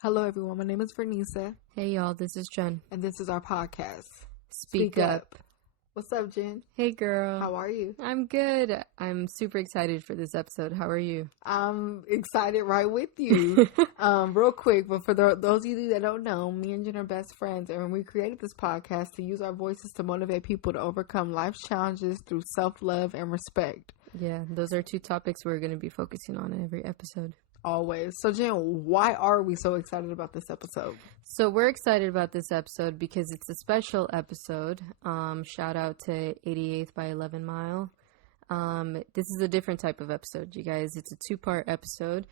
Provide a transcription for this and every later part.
Hello, everyone. My name is Vernisa, Hey, y'all, this is Jen. and this is our podcast. Speak Up. What's up, Jen? Hey, girl. How are you? I'm good. I'm super excited for this episode. How are you? I'm excited right with you. Real quick, but for those of you that don't know, me and Jen are best friends, and when we created this podcast to use our voices to motivate people to overcome life's challenges through self-love and respect. Yeah, those are two topics we're going to be focusing on in every episode. Always. So, Jen, why are we so excited about this episode? So we're excited about this episode because it's a special episode. Shout out to 88th by 11 Mile. This is a different type of episode, you guys. It's a 2-part episode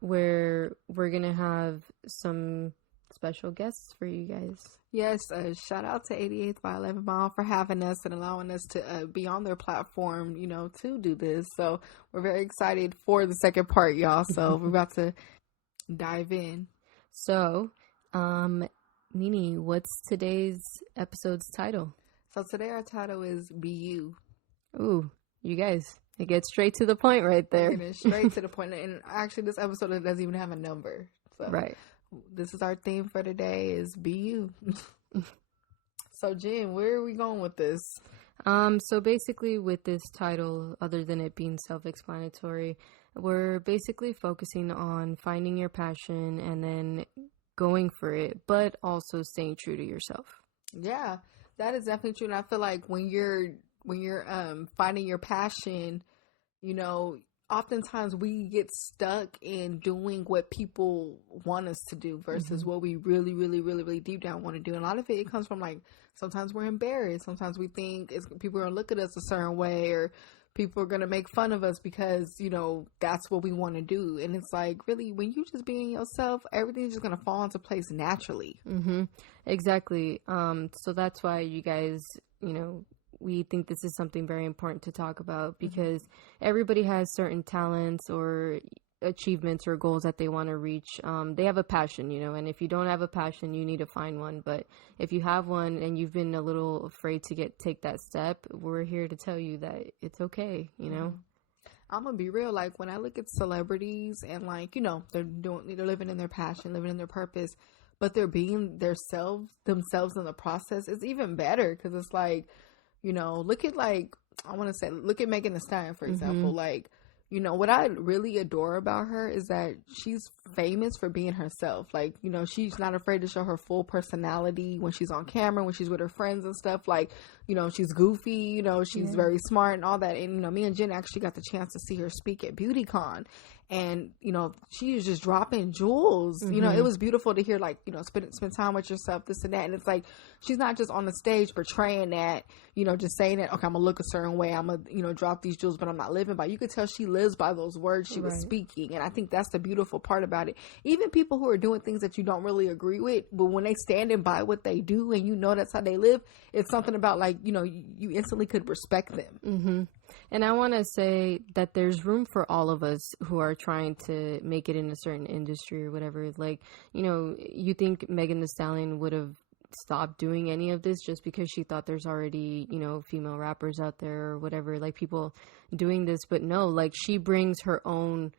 where we're going to have some special guests for you guys. Yes, shout out to 88th by 11 Mile for having us and allowing us to be on their platform, to do this. So we're very excited for the second part, y'all. So we're about to dive in. So, Nini, what's today's episode's title? So today our title is Be You. Ooh, you guys, it gets straight to the point right there. Getting straight to the point. And actually, this episode doesn't even have a number. So Right. This is our theme for today is Be You. So, Jen, where are we going with this? So basically with this title, other than it being self-explanatory, we're basically focusing on finding your passion and then going for it, but also staying true to yourself. Yeah, that is definitely true. And I feel like when you're finding your passion, oftentimes we get stuck in doing what people want us to do versus what we really, really, really, really deep down want to do. And a lot of it comes from sometimes we're embarrassed. Sometimes we think people are going to look at us a certain way, or people are going to make fun of us because, that's what we want to do. And it's like, really, when you just being yourself, everything's just going to fall into place naturally. Mm-hmm. Exactly. So that's why you guys, we think this is something very important to talk about because everybody has certain talents or achievements or goals that they want to reach. They have a passion, and if you don't have a passion, you need to find one. But if you have one and you've been a little afraid to take that step, we're here to tell you that it's okay, I'm gonna be real. Like when I look at celebrities and they're living in their passion, living in their purpose, but they're being themselves in the process. It's even better because it's like, look at look at Megan Thee Stallion, for example. What I really adore about her is that she's famous for being herself. She's not afraid to show her full personality when she's on camera, when she's with her friends and stuff. She's goofy, she's very smart and all that. And, me and Jen actually got the chance to see her speak at BeautyCon. And, she was just dropping jewels. It was beautiful to hear, spend time with yourself, this and that. And it's like, she's not just on the stage portraying that, just saying that, okay, I'm going to look a certain way. I'm going to, drop these jewels, but I'm not living by. You could tell she lives by those words she was speaking. And I think that's the beautiful part about it. Even people who are doing things that you don't really agree with, but when they standing by what they do and that's how they live, it's something about you instantly could respect them. Mm-hmm. And I want to say that there's room for all of us who are trying to make it in a certain industry or whatever. You think Megan Thee Stallion would have stopped doing any of this just because she thought there's already, female rappers out there or whatever, people doing this. But no, she brings her own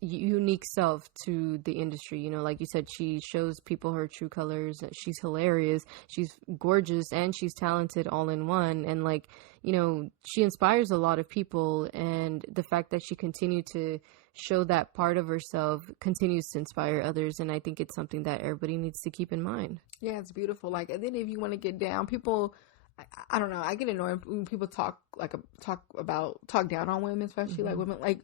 unique self to the industry. Like you said, she shows people her true colors. She's hilarious, she's gorgeous, and she's talented all in one. And she inspires a lot of people, and the fact that she continued to show that part of herself continues to inspire others. And I think it's something that everybody needs to keep in mind. Yeah, it's beautiful. And then if you want to get down, people, I don't know, I get annoyed when people talk down on women, especially women.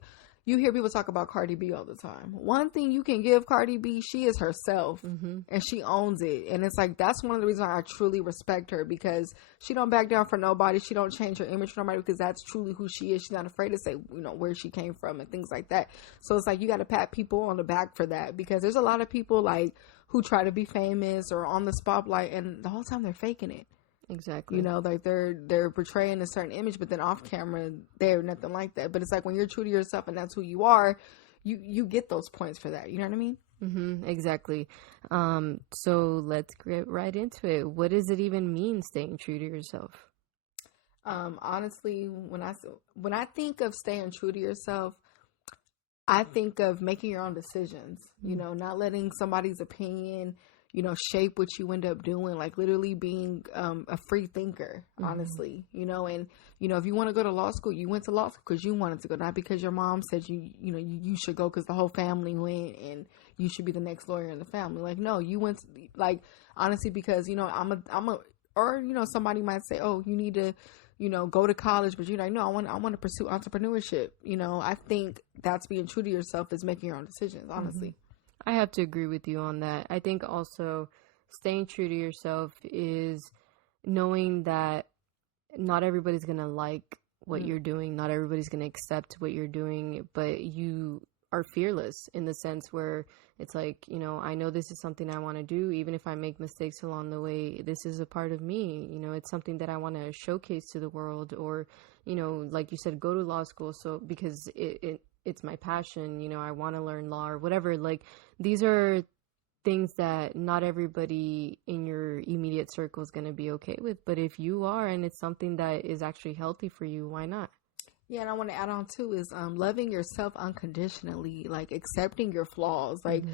You hear people talk about Cardi B all the time. One thing you can give Cardi B, she is herself, and she owns it. And it's that's one of the reasons I truly respect her, because she don't back down for nobody. She don't change her image for nobody, because that's truly who she is. She's not afraid to say, where she came from and things like that. So it's you got to pat people on the back for that, because there's a lot of people who try to be famous or on the spotlight, and the whole time they're faking it. Exactly. They're portraying a certain image, but then off camera, they're nothing like that. But it's when you're true to yourself and that's who you are, you get those points for that. You know what I mean? Mm-hmm, exactly. So let's get right into it. What does it even mean, staying true to yourself? Honestly, when I think of staying true to yourself, I think of making your own decisions, you know, not letting somebody's opinion, you know, shape what you end up doing, like literally being a free thinker, honestly, you know, and, you know, if you want to go to law school, you went to law school because you wanted to go, not because your mom said you know, you should go because the whole family went and you should be the next lawyer in the family. Like, no, you went, like, honestly, because, you know, or, you know, somebody might say, oh, you need to, you know, go to college, but you're like, no, I want to pursue entrepreneurship. You know, I think that's being true to yourself, is making your own decisions, honestly. I have to agree with you on that. I think also staying true to yourself is knowing that not everybody's going to like what you're doing. Not everybody's going to accept what you're doing, but you are fearless in the sense where it's like, you know, I know this is something I want to do. Even if I make mistakes along the way, this is a part of me. You know, it's something that I want to showcase to the world, or, you know, like you said, go to law school. So because it's my passion, you know, I want to learn law or whatever. Like, these are things that not everybody in your immediate circle is going to be okay with. But if you are, and it's something that is actually healthy for you, why not? Yeah, and I want to add on too is loving yourself unconditionally, like accepting your flaws. Like,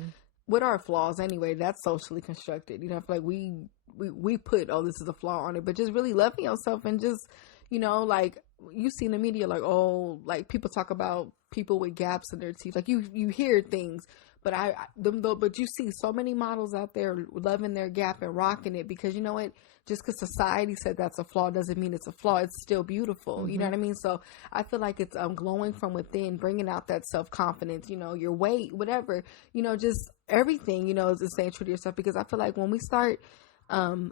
what are flaws anyway? That's socially constructed. You know, I feel like we put, oh, this is a flaw on it, but just really loving yourself and just, you know, like you see in the media, like, oh, like people talk about people with gaps in their teeth. Like you hear things, but but you see so many models out there loving their gap and rocking it, because you know what? Just because society said that's a flaw doesn't mean it's a flaw. It's still beautiful. You know what I mean? So I feel like it's glowing from within, bringing out that self-confidence, you know, your weight, whatever, you know, just everything, you know, is staying true to yourself. Because I feel like when we start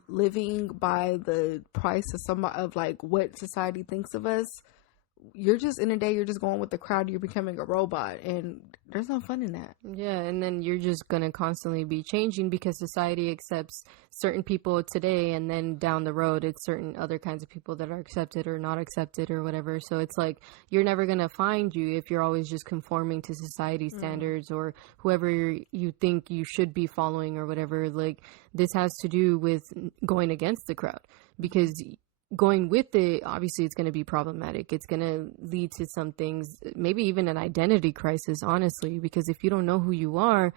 living by the price of like what society thinks of us, you're just in a day, you're just going with the crowd, you're becoming a robot, and there's no fun in that. Yeah, and then you're just going to constantly be changing because society accepts certain people today, and then down the road it's certain other kinds of people that are accepted or not accepted or whatever. So it's like you're never going to find you if you're always just conforming to society standards or whoever you think you should be following or whatever. Like, this has to do with going against the crowd, because going with it, obviously, it's going to be problematic. It's going to lead to some things, maybe even an identity crisis, honestly, because if you don't know who you are,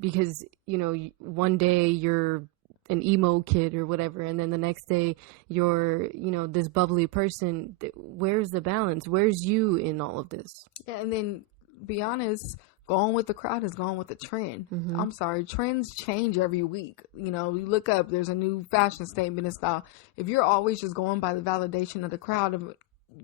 because, you know, one day you're an emo kid or whatever, and then the next day you're, you know, this bubbly person, where's the balance? Where's you in all of this? Yeah, and then be honest, going with the crowd is going with the trend. I'm sorry, trends change every week. You know, you look up, there's a new fashion statement and style. If you're always just going by the validation of the crowd,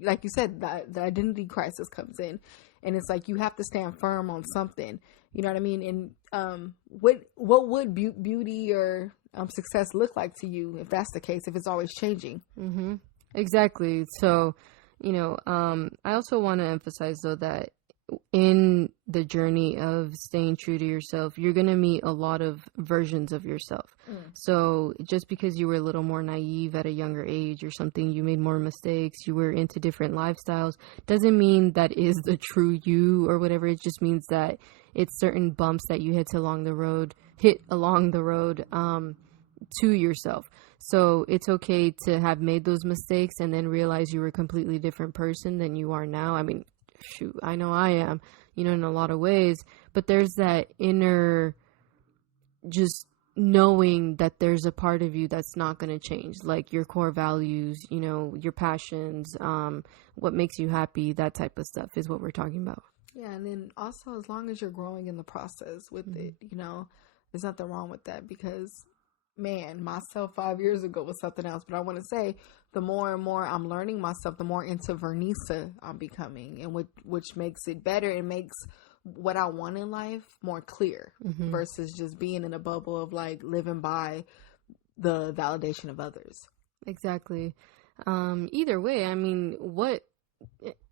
like you said, the identity crisis comes in, and it's like you have to stand firm on something. You know what I mean? And what would beauty or success look like to you if that's the case? If it's always changing. Exactly. So, you know, I also want to emphasize though that in the journey of staying true to yourself, you're going to meet a lot of versions of yourself. So just because you were a little more naive at a younger age or something, you made more mistakes, you were into different lifestyles, doesn't mean that is the true you or whatever. It just means that it's certain bumps that you hit along the road to yourself. So it's okay to have made those mistakes and then realize you were a completely different person than you are now. I mean, shoot, I know I am, you know, in a lot of ways, but there's that inner just knowing that there's a part of you that's not going to change, like your core values, you know, your passions, what makes you happy, that type of stuff is what we're talking about. Yeah, and then also as long as you're growing in the process with it, you know, there's nothing wrong with that, because man, myself 5 years ago was something else. But I want to say, the more and more I'm learning myself, the more into Vernisa I'm becoming, and which makes it better. It makes what I want in life more clear versus just being in a bubble of like living by the validation of others. Exactly. Either way, I mean, what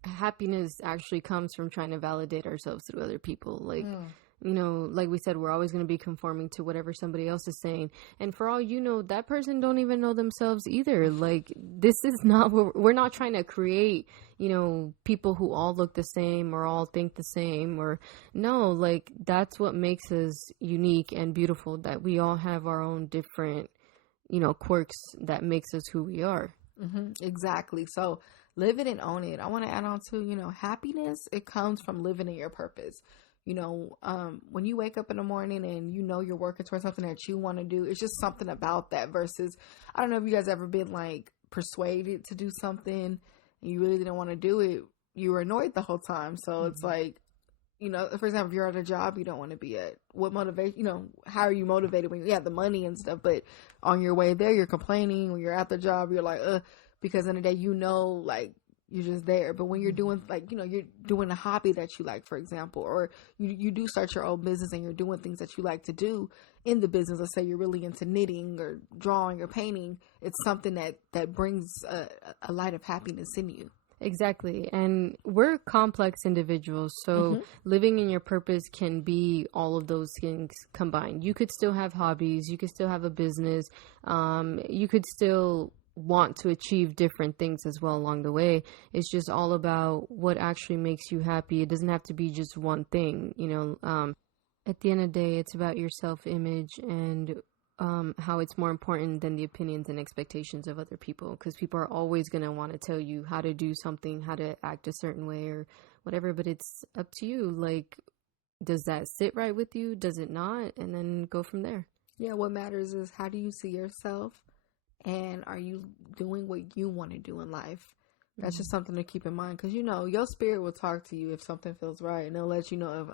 happiness actually comes from trying to validate ourselves through other people. Like, you know, like we said, we're always going to be conforming to whatever somebody else is saying. And for all you know, that person don't even know themselves either. Like, this is not what we're not trying to create, you know, people who all look the same or all think the same, or no, like, that's what makes us unique and beautiful, that we all have our own different, you know, quirks that makes us who we are. Exactly. So live it and own it. I want to add on to, you know, happiness, it comes from living in your purpose. When you wake up in the morning and you're working towards something that you want to do, it's just something about that versus, I don't know if you guys ever been like persuaded to do something and you really didn't want to do it. You were annoyed the whole time. So it's like, for example, if you're at a job you don't want to be at, what motivation, how are you motivated when you have the money and stuff, but on your way there, you're complaining. When you're at the job, you're like, because in the day, like, you're just there. But when you're doing you're doing a hobby that you like, for example, or you do start your own business and you're doing things that you like to do in the business. Let's say you're really into knitting or drawing or painting. It's something that brings a light of happiness in you. Exactly. And we're complex individuals. So living in your purpose can be all of those things combined. You could still have hobbies. You could still have a business. You could still want to achieve different things as well along the way. It's just all about what actually makes you happy. It doesn't have to be just one thing, at the end of the day, it's about your self-image and how it's more important than the opinions and expectations of other people, because people are always going to want to tell you how to do something, how to act a certain way or whatever, but it's up to you. Like, does that sit right with you? Does it not? And then go from there. Yeah, what matters is, how do you see yourself? And are you doing what you want to do in life? That's just something to keep in mind, because your spirit will talk to you if something feels right, and they'll let you know if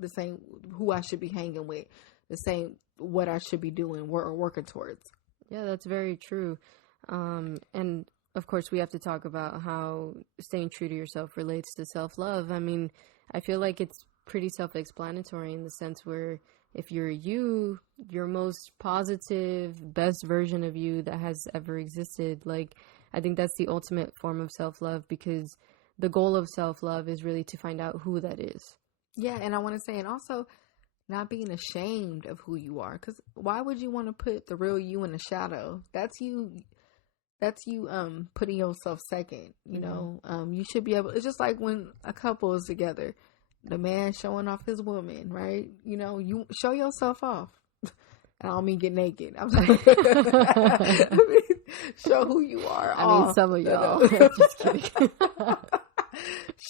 the same who I should be hanging with, the same what I should be doing or working towards. Yeah, that's very true. And of course, we have to talk about how staying true to yourself relates to self-love. I mean, I feel like it's pretty self-explanatory in the sense where if you're you, your most positive, best version of you that has ever existed, like, I think that's the ultimate form of self-love, because the goal of self-love is really to find out who that is. Yeah, and I want to say, and also not being ashamed of who you are, because why would you want to put the real you in the shadow? That's you putting yourself second, you should be able, it's just like when a couple is together, the man showing off his woman, right? You show yourself off. I don't mean get naked. I'm sorry. Show who you are. I mean, some of y'all. Just kidding.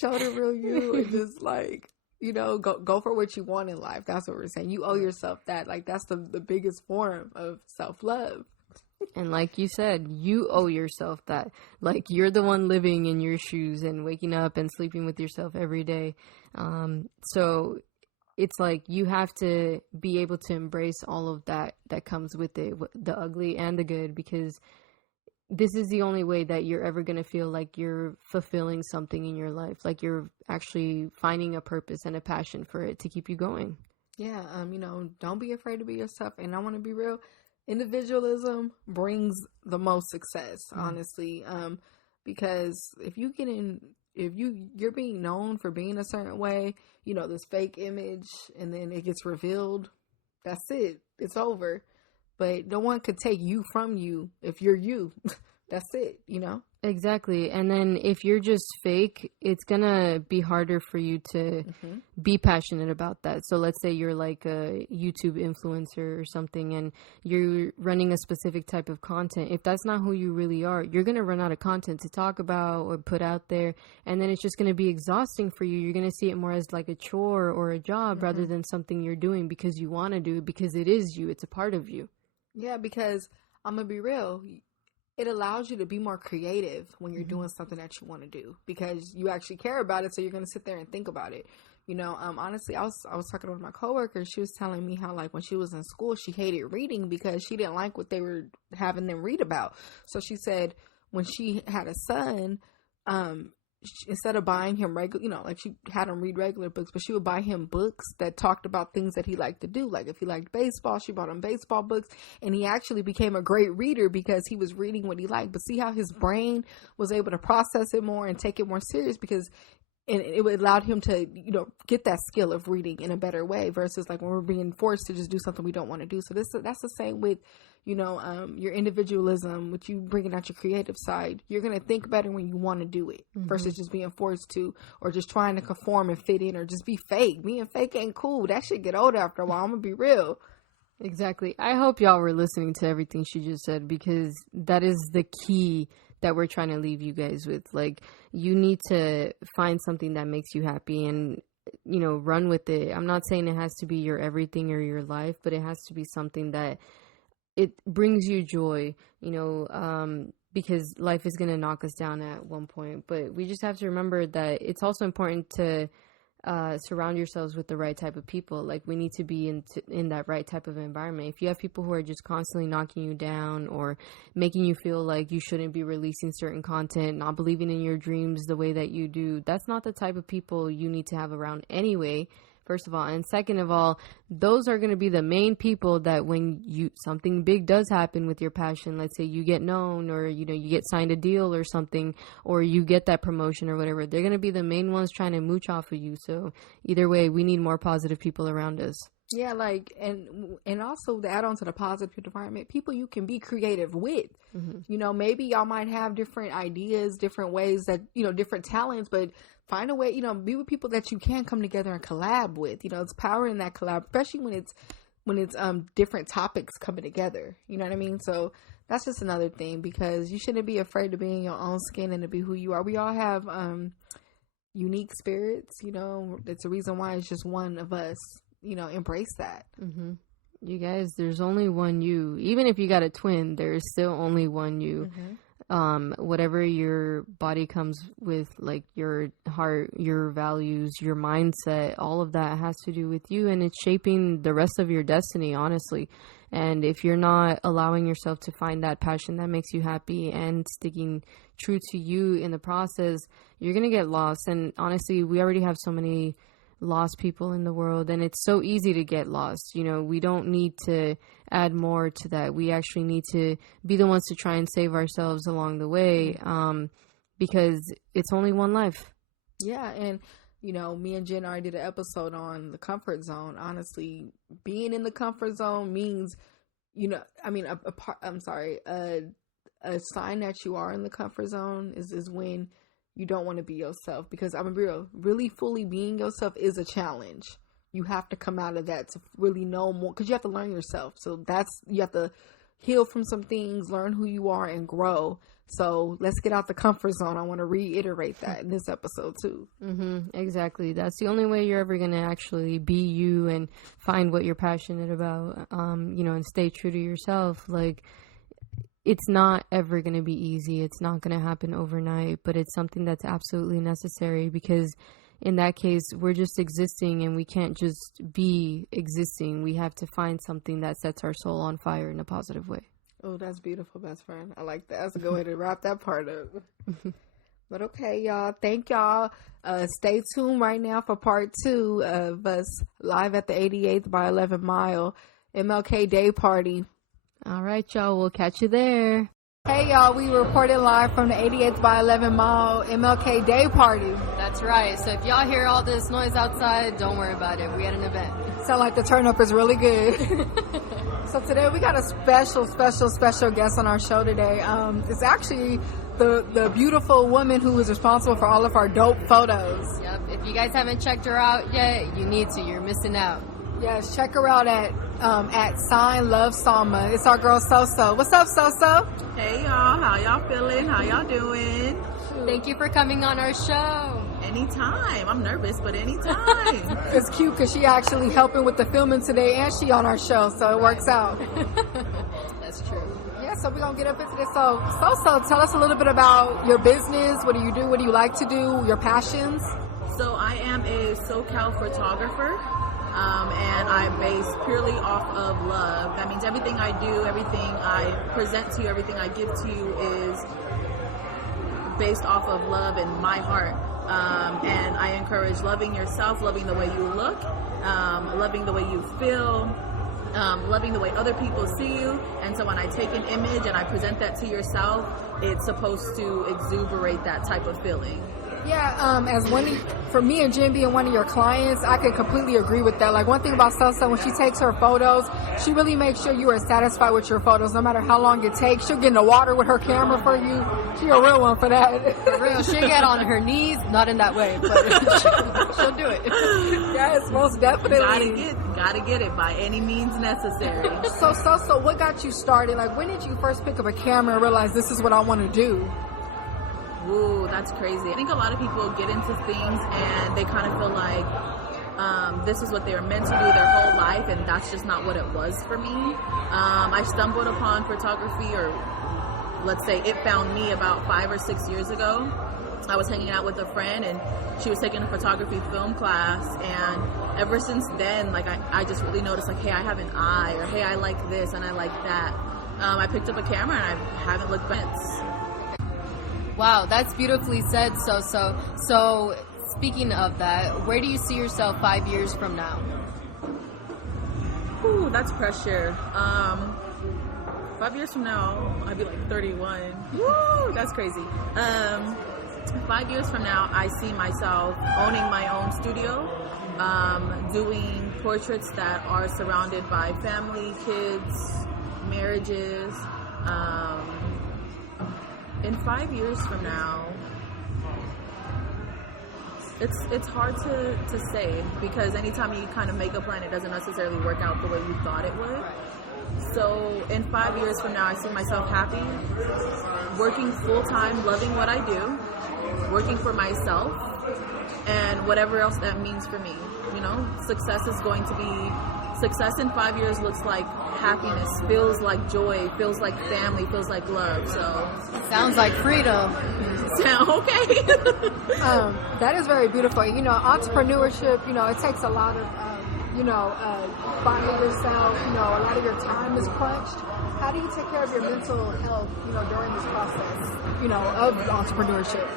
Show the real you, and just like, go for what you want in life. That's what we're saying. You owe yourself that. Like, that's the biggest form of self-love. And like you said, you owe yourself that. Like, you're the one living in your shoes and waking up and sleeping with yourself every day. So it's like you have to be able to embrace all of that comes with it, the ugly and the good, because this is the only way that you're ever going to feel like you're fulfilling something in your life, like you're actually finding a purpose and a passion for it to keep you going. Yeah, don't be afraid to be yourself. And I want to be real. Individualism brings the most success, honestly, because if you're being known for being a certain way, this fake image, and then it gets revealed, that's it. It's over. But no one could take you from you if you're you. That's it, Exactly. And then if you're just fake, it's going to be harder for you to be passionate about that. So let's say you're like a YouTube influencer or something and you're running a specific type of content. If that's not who you really are, you're going to run out of content to talk about or put out there. And then it's just going to be exhausting for you. You're going to see it more as like a chore or a job rather than something you're doing because you want to do it, because it is you. It's a part of you. Yeah, because I'm going to be real. It allows you to be more creative when you're doing something that you want to do, because you actually care about it. So you're going to sit there and think about it. Honestly, I was talking to one of my coworkers. She was telling me how, like, when she was in school, she hated reading because she didn't like what they were having them read about. So she said when she had a son, instead of buying him regular, like she had him read regular books, but she would buy him books that talked about things that he liked to do. Like if he liked baseball, she bought him baseball books, and he actually became a great reader because he was reading what he liked. But see how his brain was able to process it more and take it more serious, because it allowed him to, get that skill of reading in a better way versus like when we're being forced to just do something we don't want to do. So that's the same with, your individualism, with you bringing out your creative side. You're going to think better when you want to do it versus just being forced to, or just trying to conform and fit in, or just be fake. Being fake ain't cool. That shit get old after a while. I'm going to be real. Exactly. I hope y'all were listening to everything she just said, because that is the key that we're trying to leave you guys with. Like, you need to find something that makes you happy. And run with it. I'm not saying it has to be your everything or your life, but it has to be something that it brings you joy, because life is going to knock us down at one point. But we just have to remember that it's also important to surround yourselves with the right type of people. Like, we need to be in that right type of environment. If you have people who are just constantly knocking you down or making you feel like you shouldn't be releasing certain content, not believing in your dreams the way that you do, that's not the type of people you need to have around anyway, first of all. And second of all, those are going to be the main people that when something big does happen with your passion, let's say you get known, or you get signed a deal or something, or you get that promotion or whatever, they're going to be the main ones trying to mooch off of you. So either way, we need more positive people around us. Yeah, like, and also to add on to the positive environment, people you can be creative with. Mm-hmm. Maybe y'all might have different ideas, different ways that, different talents, but find a way, be with people that you can come together and collab with. It's power in that collab, especially when it's different topics coming together. You know what I mean? So that's just another thing, because you shouldn't be afraid to be in your own skin and to be who you are. We all have unique spirits. It's a reason why it's just one of us. Embrace that. Mm-hmm. You guys, there's only one you. Even if you got a twin, there's still only one you. Mm-hmm. Whatever your body comes with, like your heart, your values, your mindset, all of that has to do with you, and it's shaping the rest of your destiny, honestly. And if you're not allowing yourself to find that passion that makes you happy and sticking true to you in the process, you're going to get lost. And honestly, we already have so many lost people in the world, and it's so easy to get lost. We don't need to add more to that. We actually need to be the ones to try and save ourselves along the way, because it's only one life. Yeah. And me and Jen already did an episode on the comfort zone. Honestly, being in the comfort zone means, a sign that you are in the comfort zone is when you don't want to be yourself, because I'm real, really fully being yourself is a challenge. You have to come out of that to really know more, because you have to learn yourself. So you have to heal from some things, learn who you are, and grow. So let's get out the comfort zone. I want to reiterate that in this episode too. Mm-hmm, exactly. That's the only way you're ever going to actually be you and find what you're passionate about, and stay true to yourself. Like, it's not ever going to be easy. It's not going to happen overnight, but it's something that's absolutely necessary, because in that case, we're just existing, and we can't just be existing. We have to find something that sets our soul on fire in a positive way. Oh, that's beautiful, best friend. I like that. That's a good way to wrap that part up. But okay, y'all. Thank y'all. Stay tuned right now for part 2 of us live at the 88th by 11 Mile MLK Day Party. All right, y'all. We'll catch you there. Hey, y'all. We reported live from the 88th by 11 Mile MLK Day Party. That's right. So if y'all hear all this noise outside, don't worry about it. We had an event. Sound like the turn up is really good. So today we got a special guest on our show today. It's actually the beautiful woman who is responsible for all of our dope photos. Yep. If you guys haven't checked her out yet, you need to. You're missing out. Yes, check her out at Sign Love Salma. It's our girl Soso. What's up, Soso? Hey y'all, how y'all feeling? How y'all doing? Thank you for coming on our show. Anytime. I'm nervous, but anytime. It's cute because she actually helping with the filming today, and she on our show, so it works out. That's true. Yeah, so we're gonna get up into this. So Soso, tell us a little bit about your business. What do you do? What do you like to do? Your passions? So I am a SoCal photographer. And I base purely off of love. That means everything I do, everything I present to you, everything I give to you is based off of love in my heart. And I encourage loving yourself, loving the way you look, loving the way you feel, loving the way other people see you. And so when I take an image and I present that to yourself, it's supposed to exuberate that type of feeling. Yeah, for me and Jen being one of your clients, I can completely agree with that. Like, one thing about Soso, when she takes her photos, she really makes sure you are satisfied with your photos, no matter how long it takes. She'll get in the water with her camera for you. She's a real one for that. For real, she'll get on her knees, not in that way, but she'll do it. Yes, most definitely. Gotta get it by any means necessary. So Soso, what got you started? Like, when did you first pick up a camera and realize this is what I want to do? Ooh, that's crazy. I think a lot of people get into things and they kind of feel like this is what they were meant to do their whole life, and that's just not what it was for me. I stumbled upon photography, or let's say it found me about 5 or 6 years ago. I was hanging out with a friend, and she was taking a photography film class, and ever since then, like, I just really noticed, like, hey, I have an eye, or hey, I like this and I like that. I picked up a camera and I haven't looked back. Wow, that's beautifully said, Soso. So speaking of that, where do you see yourself 5 years from now? Ooh, that's pressure. 5 years from now, I'd be like 31. Woo, that's crazy. 5 years from now, I see myself owning my own studio, doing portraits that are surrounded by family, kids, marriages. In 5 years from now, it's hard to say, because anytime you kind of make a plan, it doesn't necessarily work out the way you thought it would. So in 5 years from now, I see myself happy, working full-time, loving what I do, working for myself, and whatever else that means for me. You know, success in 5 years looks like happiness, feels like joy, feels like family, feels like love. So sounds like freedom. Okay. That is very beautiful. You know, entrepreneurship, you know, it takes a lot of finding yourself, you know, a lot of your time is crunched. How do you take care of your mental health, you know, during this process, you know, of entrepreneurship?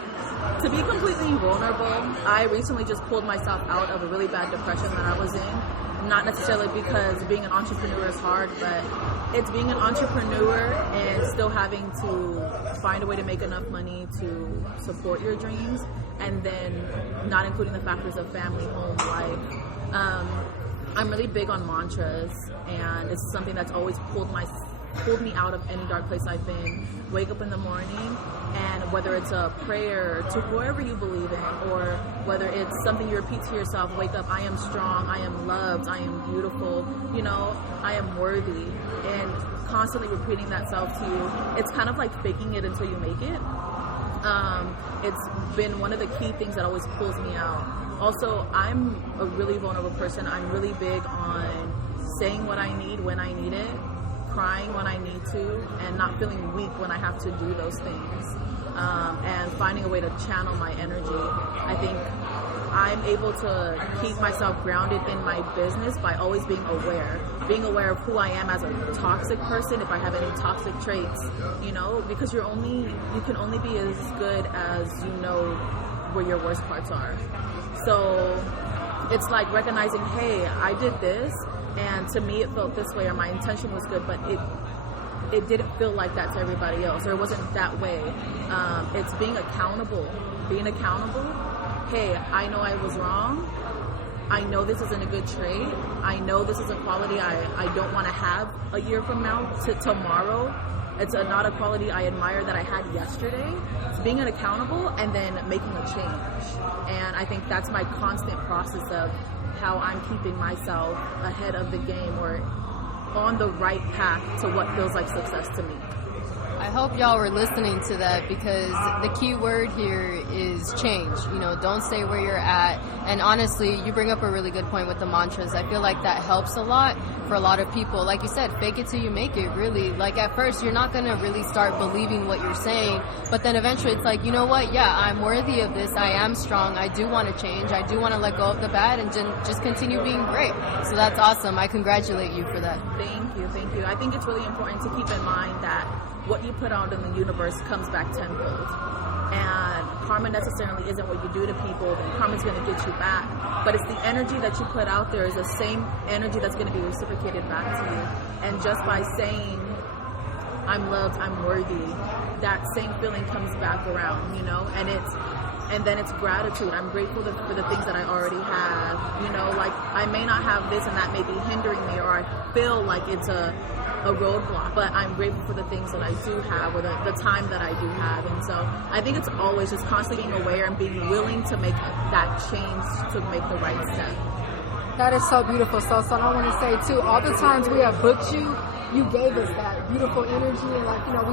To be completely vulnerable, I recently just pulled myself out of a really bad depression that I was in. Not necessarily because being an entrepreneur is hard, but it's being an entrepreneur and still having to find a way to make enough money to support your dreams, and then not including the factors of family, home, life. I'm really big on mantras, and it's something that's always pulled me out of any dark place I've been. Wake up in the morning, and whether it's a prayer to whoever you believe in, or whether it's something you repeat to yourself, wake up, I am strong, I am loved, I am beautiful, you know, I am worthy, and constantly repeating that self to you. It's kind of like faking it until you make it. It's been one of the key things that always pulls me out. Also, I'm a really vulnerable person. I'm really big on saying what I need when I need it, crying when I need to, and not feeling weak when I have to do those things, and finding a way to channel my energy. I think I'm able to keep myself grounded in my business by always being aware of who I am as a toxic person, if I have any toxic traits, you know, because you can only be as good as you know where your worst parts are. So it's like recognizing, hey, I did this, and to me it felt this way, or my intention was good, but it didn't feel like that to everybody else, or it wasn't that way. It's being accountable. Hey, I know I was wrong. I know this isn't a good trait. I know this is a quality I don't want to have a year from now to tomorrow. It's not a quality I admire that I had yesterday. It's being accountable and then making a change. And I think that's my constant process of how I'm keeping myself ahead of the game, or on the right path to what feels like success to me. I hope y'all were listening to that, because the key word here is change. You know, don't stay where you're at. And honestly, you bring up a really good point with the mantras. I feel like that helps a lot for a lot of people. Like you said, fake it till you make it, really. Like at first, you're not going to really start believing what you're saying, but then eventually it's like, you know what? Yeah, I'm worthy of this. I am strong. I do want to change. I do want to let go of the bad and just continue being great. So that's awesome. I congratulate you for that. Thank you. I think it's really important to keep in mind that what you put out in the universe comes back tenfold. And karma necessarily isn't what you do to people, then karma's going to get you back. But it's the energy that you put out there is the same energy that's going to be reciprocated back to you. And just by saying, I'm loved, I'm worthy, that same feeling comes back around, you know? And then it's gratitude. I'm grateful for the things that I already have. You know, like I may not have this and that may be hindering me, or I feel like it's a roadblock, but I'm grateful for the things that I do have, or the time that I do have. And so I think it's always just constantly being aware and being willing to make that change to make the right step. That is so beautiful. So I want to say too, all the times we have booked you, you gave us that beautiful energy, and like, you know,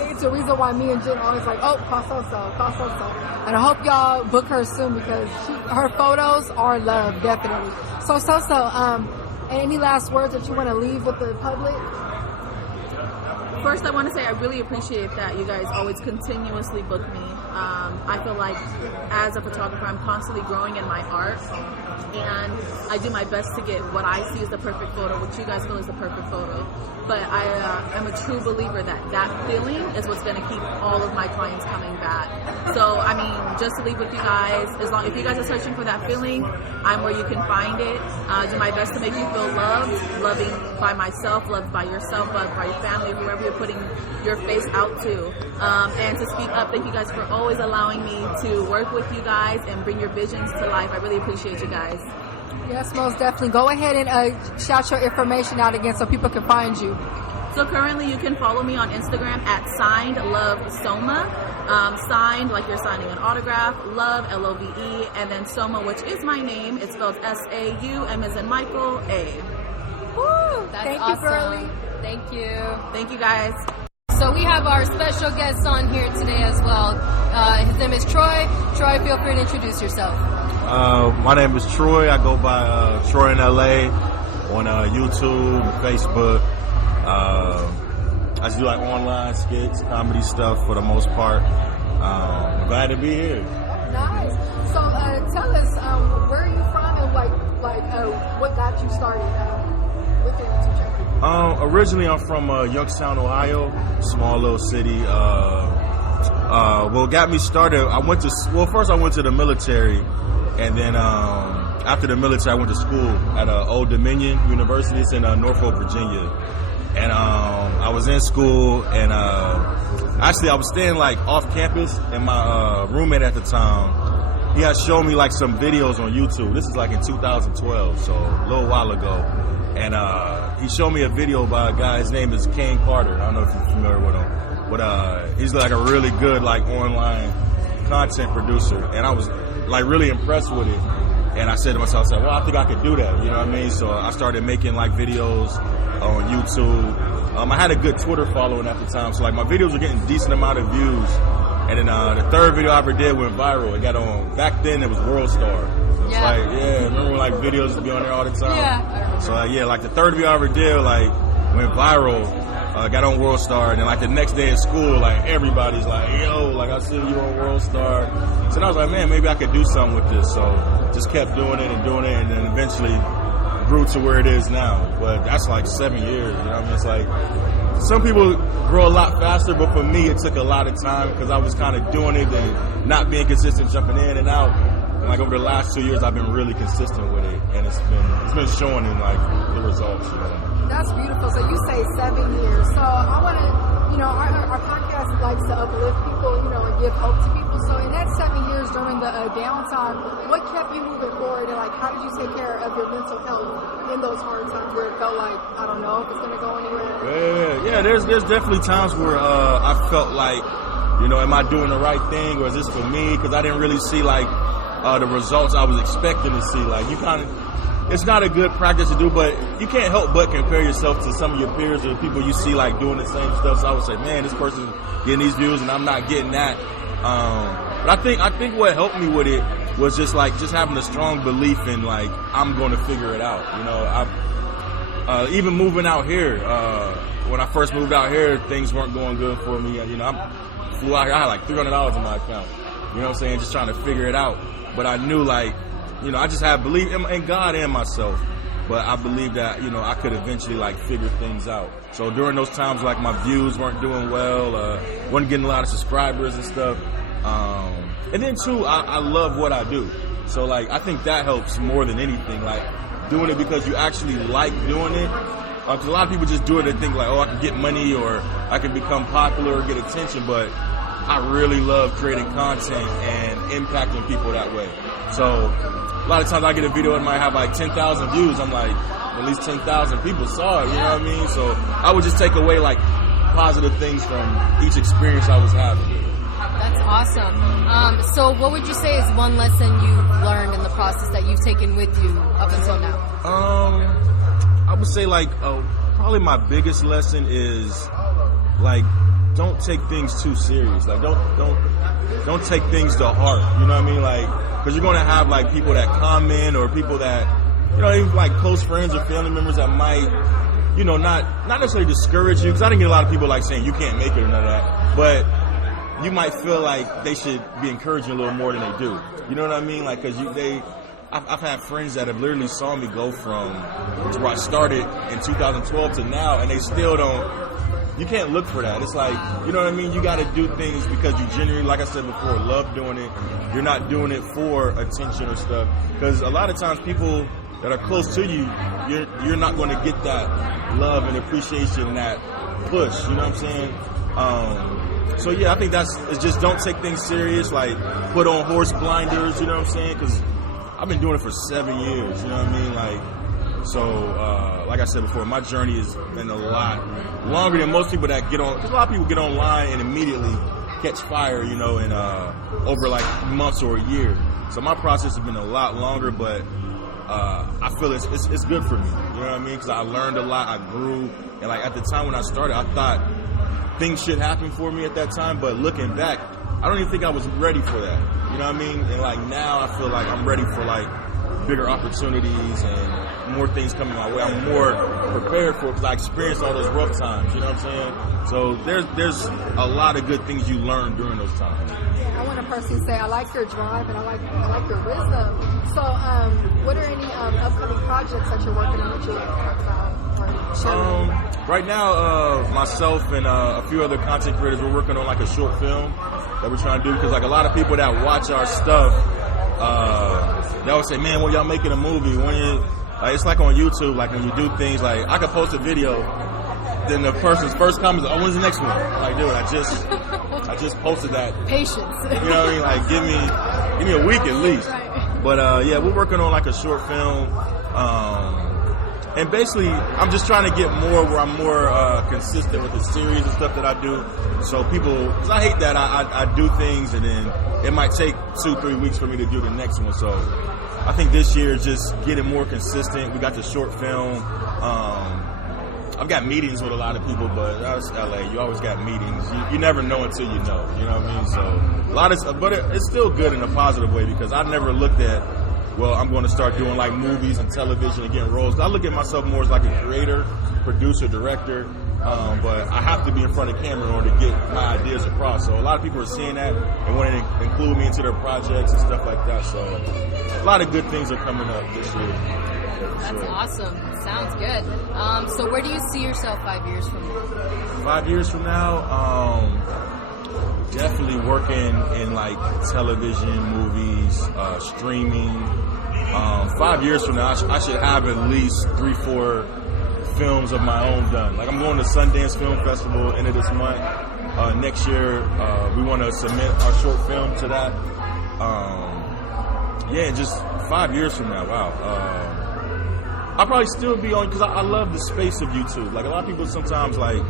it's a reason why me and Jen always like, oh, call Soso. And I hope y'all book her soon because her photos are love, definitely. So Soso, any last words that you want to leave with the public? First, I want to say I really appreciate that you guys always continuously book me. I feel like as a photographer, I'm constantly growing in my art, and I do my best to get what I see as the perfect photo, what you guys feel is the perfect photo. But I am a true believer that feeling is what's going to keep all of my clients coming back. So, I mean, just to leave with you guys, if you guys are searching for that feeling, I'm where you can find it. Do my best to make you feel loved, loving by myself, loved by yourself, loved by your family, whoever you're putting your face out to. And to speak up, thank you guys for always allowing me to work with you guys and bring your visions to life. I really appreciate you guys. Yes, most definitely. Go ahead and shout your information out again so people can find you. So currently you can follow me on Instagram at signed love Soma. Signed like you're signing an autograph, love, L-O-V-E, and then Soma, which is my name. It's spelled S-A-U, M as in Michael, A. Woo! Thank awesome. you, girlie. Thank you. Thank you, guys. So we have our special guest on here today as well. His name is Troy. Troy, feel free to introduce yourself. My name is Troy. I go by Troy in LA on YouTube, Facebook. I just do like online skits, comedy stuff for the most part. I'm glad to be here. Nice. So tell us, where are you from and what got you started with your YouTube channel? Originally I'm from Youngstown, Ohio, small little city. What got me started, first I went to the military, and then after the military I went to school at Old Dominion University. It's in Norfolk, Virginia. And I was in school, and actually I was staying like off campus, and my roommate at the time, he had shown me like some videos on YouTube. This is like in 2012, so a little while ago. And he showed me a video by a guy, his name is Kane Carter. I don't know if you're familiar with him, but he's like a really good like online content producer, and I was like really impressed with it. And I said to myself, well, I think I could do that, you know what I mean? So I started making like videos on YouTube. I had a good Twitter following at the time, so like my videos were getting a decent amount of views. And then the third video I ever did went viral. It got on, back then it was World Star. It's like, remember when like videos would be on there all the time? Yeah. So like the third video I ever did like went viral, got on World Star, and then like the next day at school, like everybody's like, yo, like I see you on World Star. So then I was like, man, maybe I could do something with this. So just kept doing it, and then eventually grew to where it is now. But that's like 7 years, you know what I mean? It's like, some people grow a lot faster, but for me it took a lot of time because I was kind of doing it and not being consistent, jumping in and out. And like over the last 2 years I've been really consistent with it, and it's been showing in like the results, you know. That's beautiful. So you say 7 years. So I want to, our podcast likes to uplift people, and give hope to people. So in that 7 years during the downtime, what kept you moving forward, and like how did you take care of your mental health in those hard times where it felt like, I don't know if it's going to go anywhere? Yeah. There's definitely times where I felt like, am I doing the right thing, or is this for me? Because I didn't really see like the results I was expecting to see. Like it's not a good practice to do, but you can't help but compare yourself to some of your peers or people you see like doing the same stuff. So I would say, man, this person's getting these views and I'm not getting that. But I think what helped me with it was just having a strong belief in like I'm going to figure it out. Even moving out here, when I first moved out here, things weren't going good for me. I flew out here, I had like $300 in my account. You know what I'm saying? Just trying to figure it out. But I knew like, I just had belief in God and myself. But I believe that, I could eventually like figure things out. So during those times, like my views weren't doing well, wasn't getting a lot of subscribers and stuff. And then too, I love what I do. So like, I think that helps more than anything. Like doing it because you actually like doing it. Because a lot of people just do it and think like, oh, I can get money or I can become popular or get attention. But I really love creating content and impacting people that way. So a lot of times I get a video and might have like 10,000 views. I'm like, at least 10,000 people saw it, you know what I mean? So I would just take away like positive things from each experience I was having. That's awesome. So what would you say is one lesson you've learned in the process that you've taken with you up until now? I would say like probably my biggest lesson is like don't take things too serious. Like don't take things to heart. You know what I mean? Like, because you're gonna have like people that comment or people that, you know, even like close friends or family members that might, you know, not necessarily discourage you. Because I didn't get a lot of people like saying you can't make it or none of that, but you might feel like they should be encouraging a little more than they do. You know what I mean? Like, because I've had friends that have literally saw me go from where I started in 2012 to now, and they still don't. You can't look for that. It's like, you know what I mean? You got to do things because you genuinely, like I said before, love doing it. You're not doing it for attention or stuff. Because a lot of times people that are close to you, you're not going to get that love and appreciation and that push. You know what I'm saying? So yeah, I think it's just don't take things serious. Like, put on horse blinders. You know what I'm saying? Because I've been doing it for 7 years. You know what I mean? Like I said before, my journey has been a lot longer than most people that get on. Because a lot of people get online and immediately catch fire, you know, in over like months or a year. So my process has been a lot longer, but I feel it's good for me. You know what I mean? Because I learned a lot, I grew, and like at the time when I started, I thought things should happen for me at that time. But looking back, I don't even think I was ready for that. You know what I mean? And like now, I feel like I'm ready for like bigger opportunities and more things coming my way. I'm more prepared for it because I experienced all those rough times. You know what I'm saying? So there's a lot of good things you learn during those times. I want to personally say I like your drive and I like your wisdom. So, what are any upcoming projects that you're working on that you talk about? Right now, myself and a few other content creators, we're working on like a short film that we're trying to do because like a lot of people that watch our stuff, they always say, "Man, when y'all making a movie?" Like, it's like on YouTube, like when you do things, like I could post a video, then the person's first comment is, "Oh, when's the next one?" Like, dude, I just posted that. Patience. You know what I mean? Like, give me a week at least. Right. But yeah, we're working on like a short film, and basically, I'm just trying to get more where I'm more consistent with the series and stuff that I do. So because I hate that I do things and then it might take 2-3 weeks for me to do the next one. So I think this year is just getting more consistent. We got the short film. I've got meetings with a lot of people, but that's LA. You always got meetings. You never know until you know. You know what I mean? So but it's still good in a positive way because I never looked at, well, I'm going to start doing like movies and television and getting roles. I look at myself more as like a creator, producer, director. But I have to be in front of camera in order to get my ideas across. So a lot of people are seeing that and wanting to include me into their projects and stuff like that. So a lot of good things are coming up this year. That's awesome. Sounds good. So where do you see yourself 5 years from now? 5 years from now, definitely working in like television, movies, streaming. 5 years from now, I should have at least 3-4 films of my own done. Like I'm going to Sundance Film Festival end of this month. Next year, we want to submit our short film to that. Yeah, just 5 years from now, wow. I'll probably still be on because I love the space of YouTube. Like a lot of people sometimes like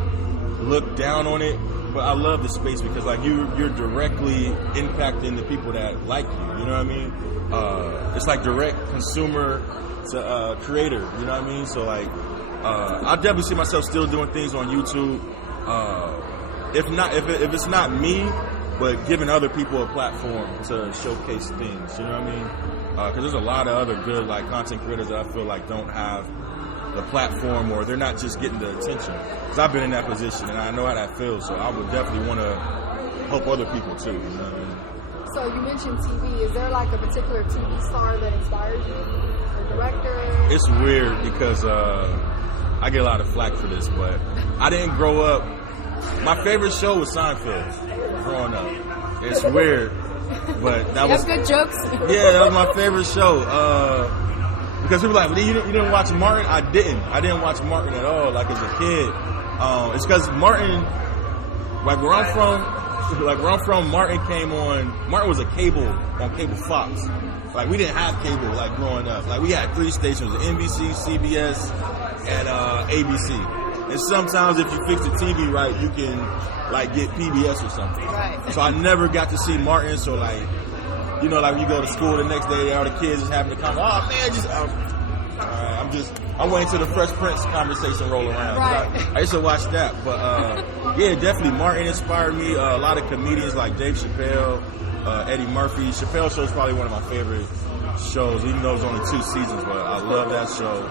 look down on it, but I love the space because like you're directly impacting the people that like you. You know what I mean? It's like direct consumer to creator. You know what I mean? So like. I definitely see myself still doing things on YouTube. If it's not me, but giving other people a platform to showcase things. You know what I mean? Because there's a lot of other good like content creators that I feel like don't have the platform or they're not just getting the attention. Because I've been in that position and I know how that feels. So I would definitely want to help other people too. You know what I mean? So you mentioned TV. Is there like a particular TV star that inspires you, or director? It's weird because I get a lot of flack for this, but I didn't grow up. My favorite show was Seinfeld growing up. It's weird, but that was good jokes. Yeah, that was my favorite show. Because people are like, you didn't watch Martin? I didn't watch Martin at all. Like as a kid, it's because Martin, like where I'm from, Martin came on. Martin was a cable on cable Fox. Like we didn't have cable like growing up. Like we had 3 stations: NBC, CBS, and ABC. And sometimes if you fix the TV right, you can like get PBS or something. Right. So I never got to see Martin. So like, you know, like when you go to school the next day, all the kids is having to come. Oh man, I'm waiting till the Fresh Prince conversation roll around. Right. I used to watch that, but yeah, definitely Martin inspired me. A lot of comedians like Dave Chappelle, Eddie Murphy. Chappelle Show is probably one of my favorite shows, even though it's only 2 seasons, but I love that show.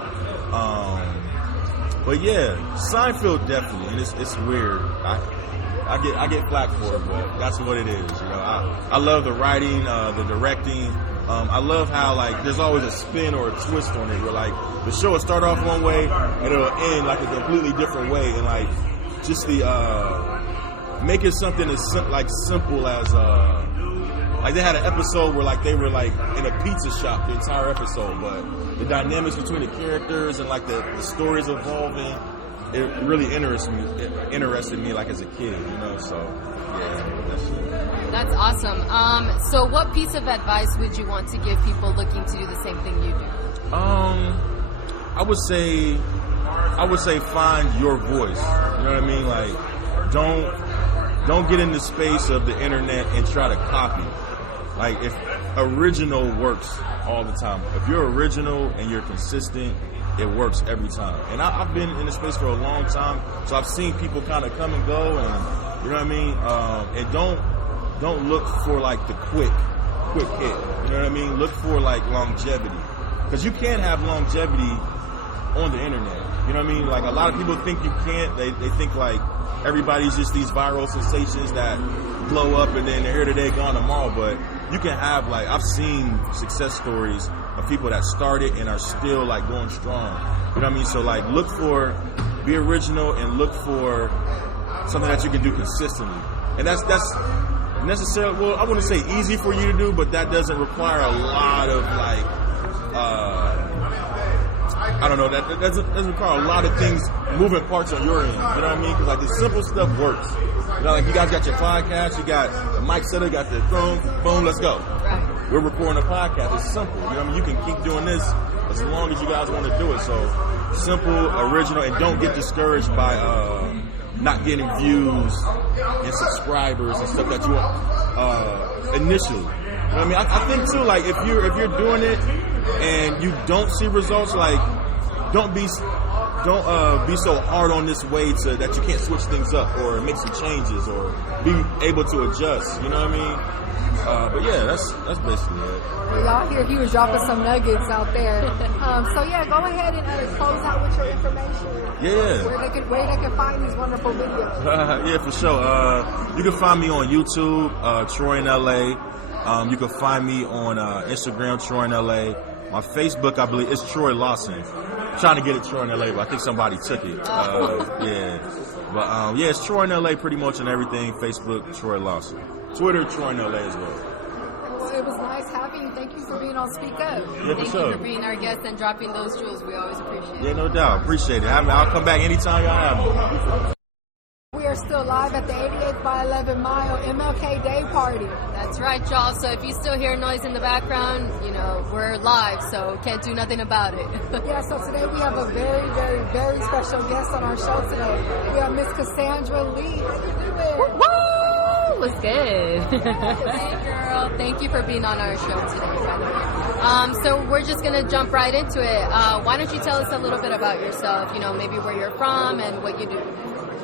But yeah, Seinfeld definitely, and it's weird. I get flack for it, but that's what it is. You know, I love the writing, the directing. I love how like there's always a spin or a twist on it. Where like the show will start off one way and it'll end like a completely different way, and like just the making something as simple as like they had an episode where like they were like in a pizza shop the entire episode, but the dynamics between the characters and like the stories evolving, it really interested me like as a kid, you know. So yeah, that's it. That's awesome. So what piece of advice would you want to give people looking to do the same thing you do? I would say find your voice. You know what I mean? Like don't get in the space of the internet and try to copy. Like if original works all the time. If you're original and you're consistent, it works every time. And I've been in the space for a long time, so I've seen people kind of come and go, and you know what I mean. And don't look for like the quick hit. You know what I mean? Look for like longevity, because you can't have longevity on the internet. You know what I mean? Like a lot of people think you can't. They think like everybody's just these viral sensations that blow up and then they're here today, gone tomorrow. But you can have like, I've seen success stories of people that started and are still like going strong. You know what I mean? So like be original and look for something that you can do consistently. And that's necessarily, well, I wouldn't say easy for you to do, but that doesn't require a lot of like, I don't know, that doesn't require a lot of things, moving parts on your end. You know what I mean? Because like the simple stuff works. You know, like you guys got your podcast, you got the mic setter, you got the phone, let's go. Right. We're recording a podcast. It's simple. You know what I mean? You can keep doing this as long as you guys want to do it. So simple, original, and don't get discouraged by not getting views and subscribers and stuff that you want initially. You know what I mean? I think too, like if you're doing it and you don't see results, like don't be so hard on this way that you can't switch things up or make some changes or be able to adjust. You know what I mean? But yeah, that's basically it. Well, y'all hear he was dropping some nuggets out there. So yeah, go ahead and close out with your information. Yeah. Where they can find these wonderful videos. Yeah, for sure. You can find me on YouTube, Troy in LA. You can find me on Instagram, Troy in LA. My Facebook, I believe, is Troy Lawson. I'm trying to get it Troy in LA, but I think somebody took it. Yeah. But yeah, it's Troy in LA pretty much on everything. Facebook, Troy Lawson. Twitter, Troy in LA as well. Well, it was nice having you. Thank you for being on Speak Up. Yeah, Thank you for being our guest and dropping those jewels. We always appreciate it. Yeah, no doubt. Appreciate it. I'll come back anytime y'all have me. We are still live at the 88th by 11 Mile MLK Day Party. That's right, y'all. So if you still hear noise in the background, you know, we're live, so can't do nothing about it. Yeah, so today we have a very, very, very special guest on our show today. We have Miss Kassandra Lee. Woo! What's good? Hey, girl. Thank you for being on our show today, by the way. So we're just going to jump right into it. Why don't you tell us a little bit about yourself, you know, maybe where you're from and what you do?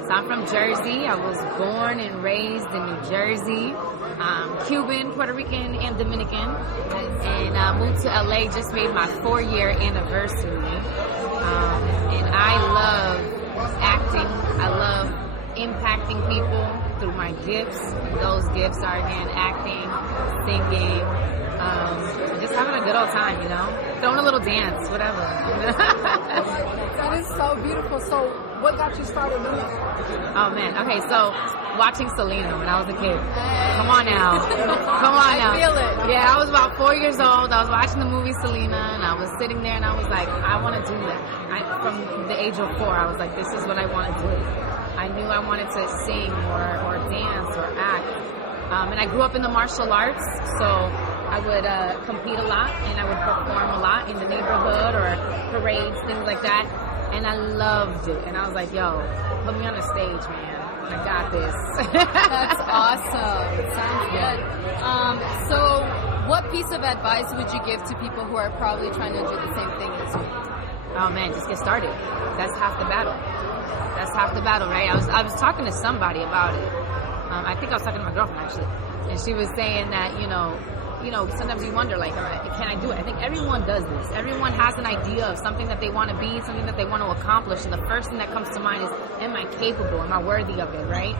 So I'm from Jersey. I was born and raised in New Jersey. Cuban, Puerto Rican, and Dominican. And I moved to LA, just made my 4-year anniversary. And I love acting. I love impacting people through my gifts. Those gifts are, again, acting, singing, just having a good old time, you know? Throwing a little dance, whatever. That is so beautiful. So what got you started doing that? Oh, man. Okay, so watching Selena when I was a kid. Come on now. Come on now. I feel it. Yeah, I was about 4 years old. I was watching the movie Selena, and I was sitting there, and I was like, I want to do that. From the age of 4, I was like, this is what I want to do. I knew I wanted to sing or dance or act. And I grew up in the martial arts, so I would compete a lot, and I would perform a lot in the neighborhood or parades, things like that. and I loved it. And I was like, yo, put me on the stage, man. I got this. That's awesome. Sounds good. So what piece of advice would you give to people who are probably trying to do the same thing as you? Oh man, just get started. That's half the battle. That's half the battle, right? I was talking to somebody about it. I think I was talking to my girlfriend actually, and she was saying that you know, sometimes you wonder like, all right, can I do it? I think everyone does this. Everyone has an idea of something that they want to be, something that they want to accomplish, and the first thing that comes to mind is, am I capable? Am I worthy of it, right?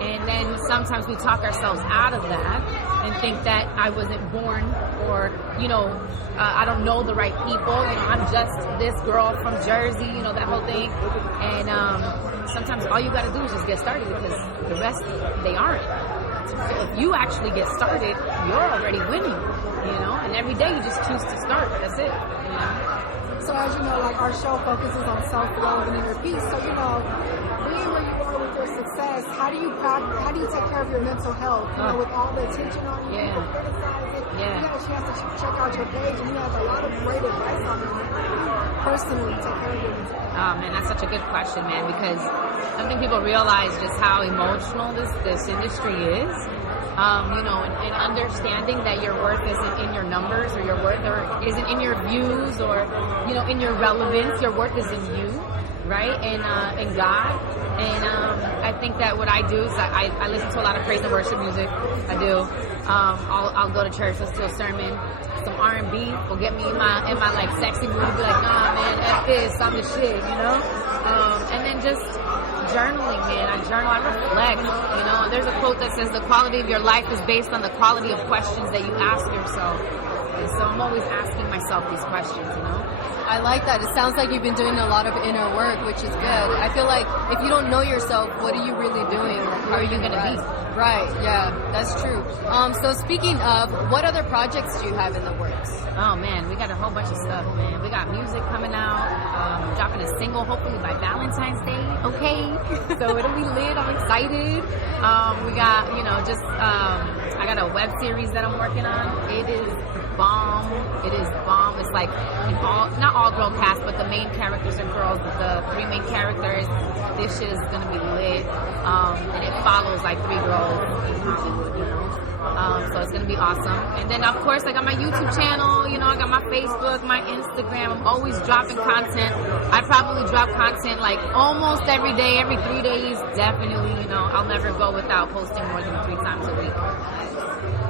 And then sometimes we talk ourselves out of that and think that I wasn't born, or I don't know the right people. I'm just this girl from Jersey, that whole thing. And sometimes all you got to do is just get started, because the rest, they aren't. So if you actually get started, you're already winning, and every day you just choose to start. That's it. So as you know, like our show focuses on self-love and inner peace. So being where you are with your success, how do you take care of your mental health? With all the attention on you, people criticizing. You got a chance to check out your page, and you have a lot of great advice on it. Personally, take care of your mental health. Oh man, that's such a good question, man, because I don't think people realize just how emotional this industry is. And understanding that your worth isn't in your numbers, or your worth isn't in your views, or in your relevance. Your worth is in you, right? And in God. And I think that what I do is I listen to a lot of praise and worship music. I do. I'll go to church, listen to a sermon. Some R&B will get me in my like sexy mood. Be like, nah, man, F this, I'm the shit, And then just journaling, man. I journal, I reflect. There's a quote that says the quality of your life is based on the quality of questions that you ask yourself. And so I'm always asking myself these questions, I like that. It sounds like you've been doing a lot of inner work, which is good. I feel like if you don't know yourself, what are you really doing? How are you going to be? Right, yeah, that's true. So speaking of, what other projects do you have in the works? Oh man, we got a whole bunch of stuff, man. We got music coming out, dropping a single hopefully by Valentine's Day, okay? So it'll be lit, I'm excited. We got, I got a web series that I'm working on. It is bomb. It's like not all girl cast, but the main characters are girls. The three main characters. This shit is gonna be lit, and it follows like three girls in Hollywood, so it's gonna be awesome. And then of course I got my YouTube channel. I got my Facebook, my Instagram. I'm always dropping content. I probably drop content like almost every day, every 3 days, definitely. I'll never go without posting more than 3 times a week.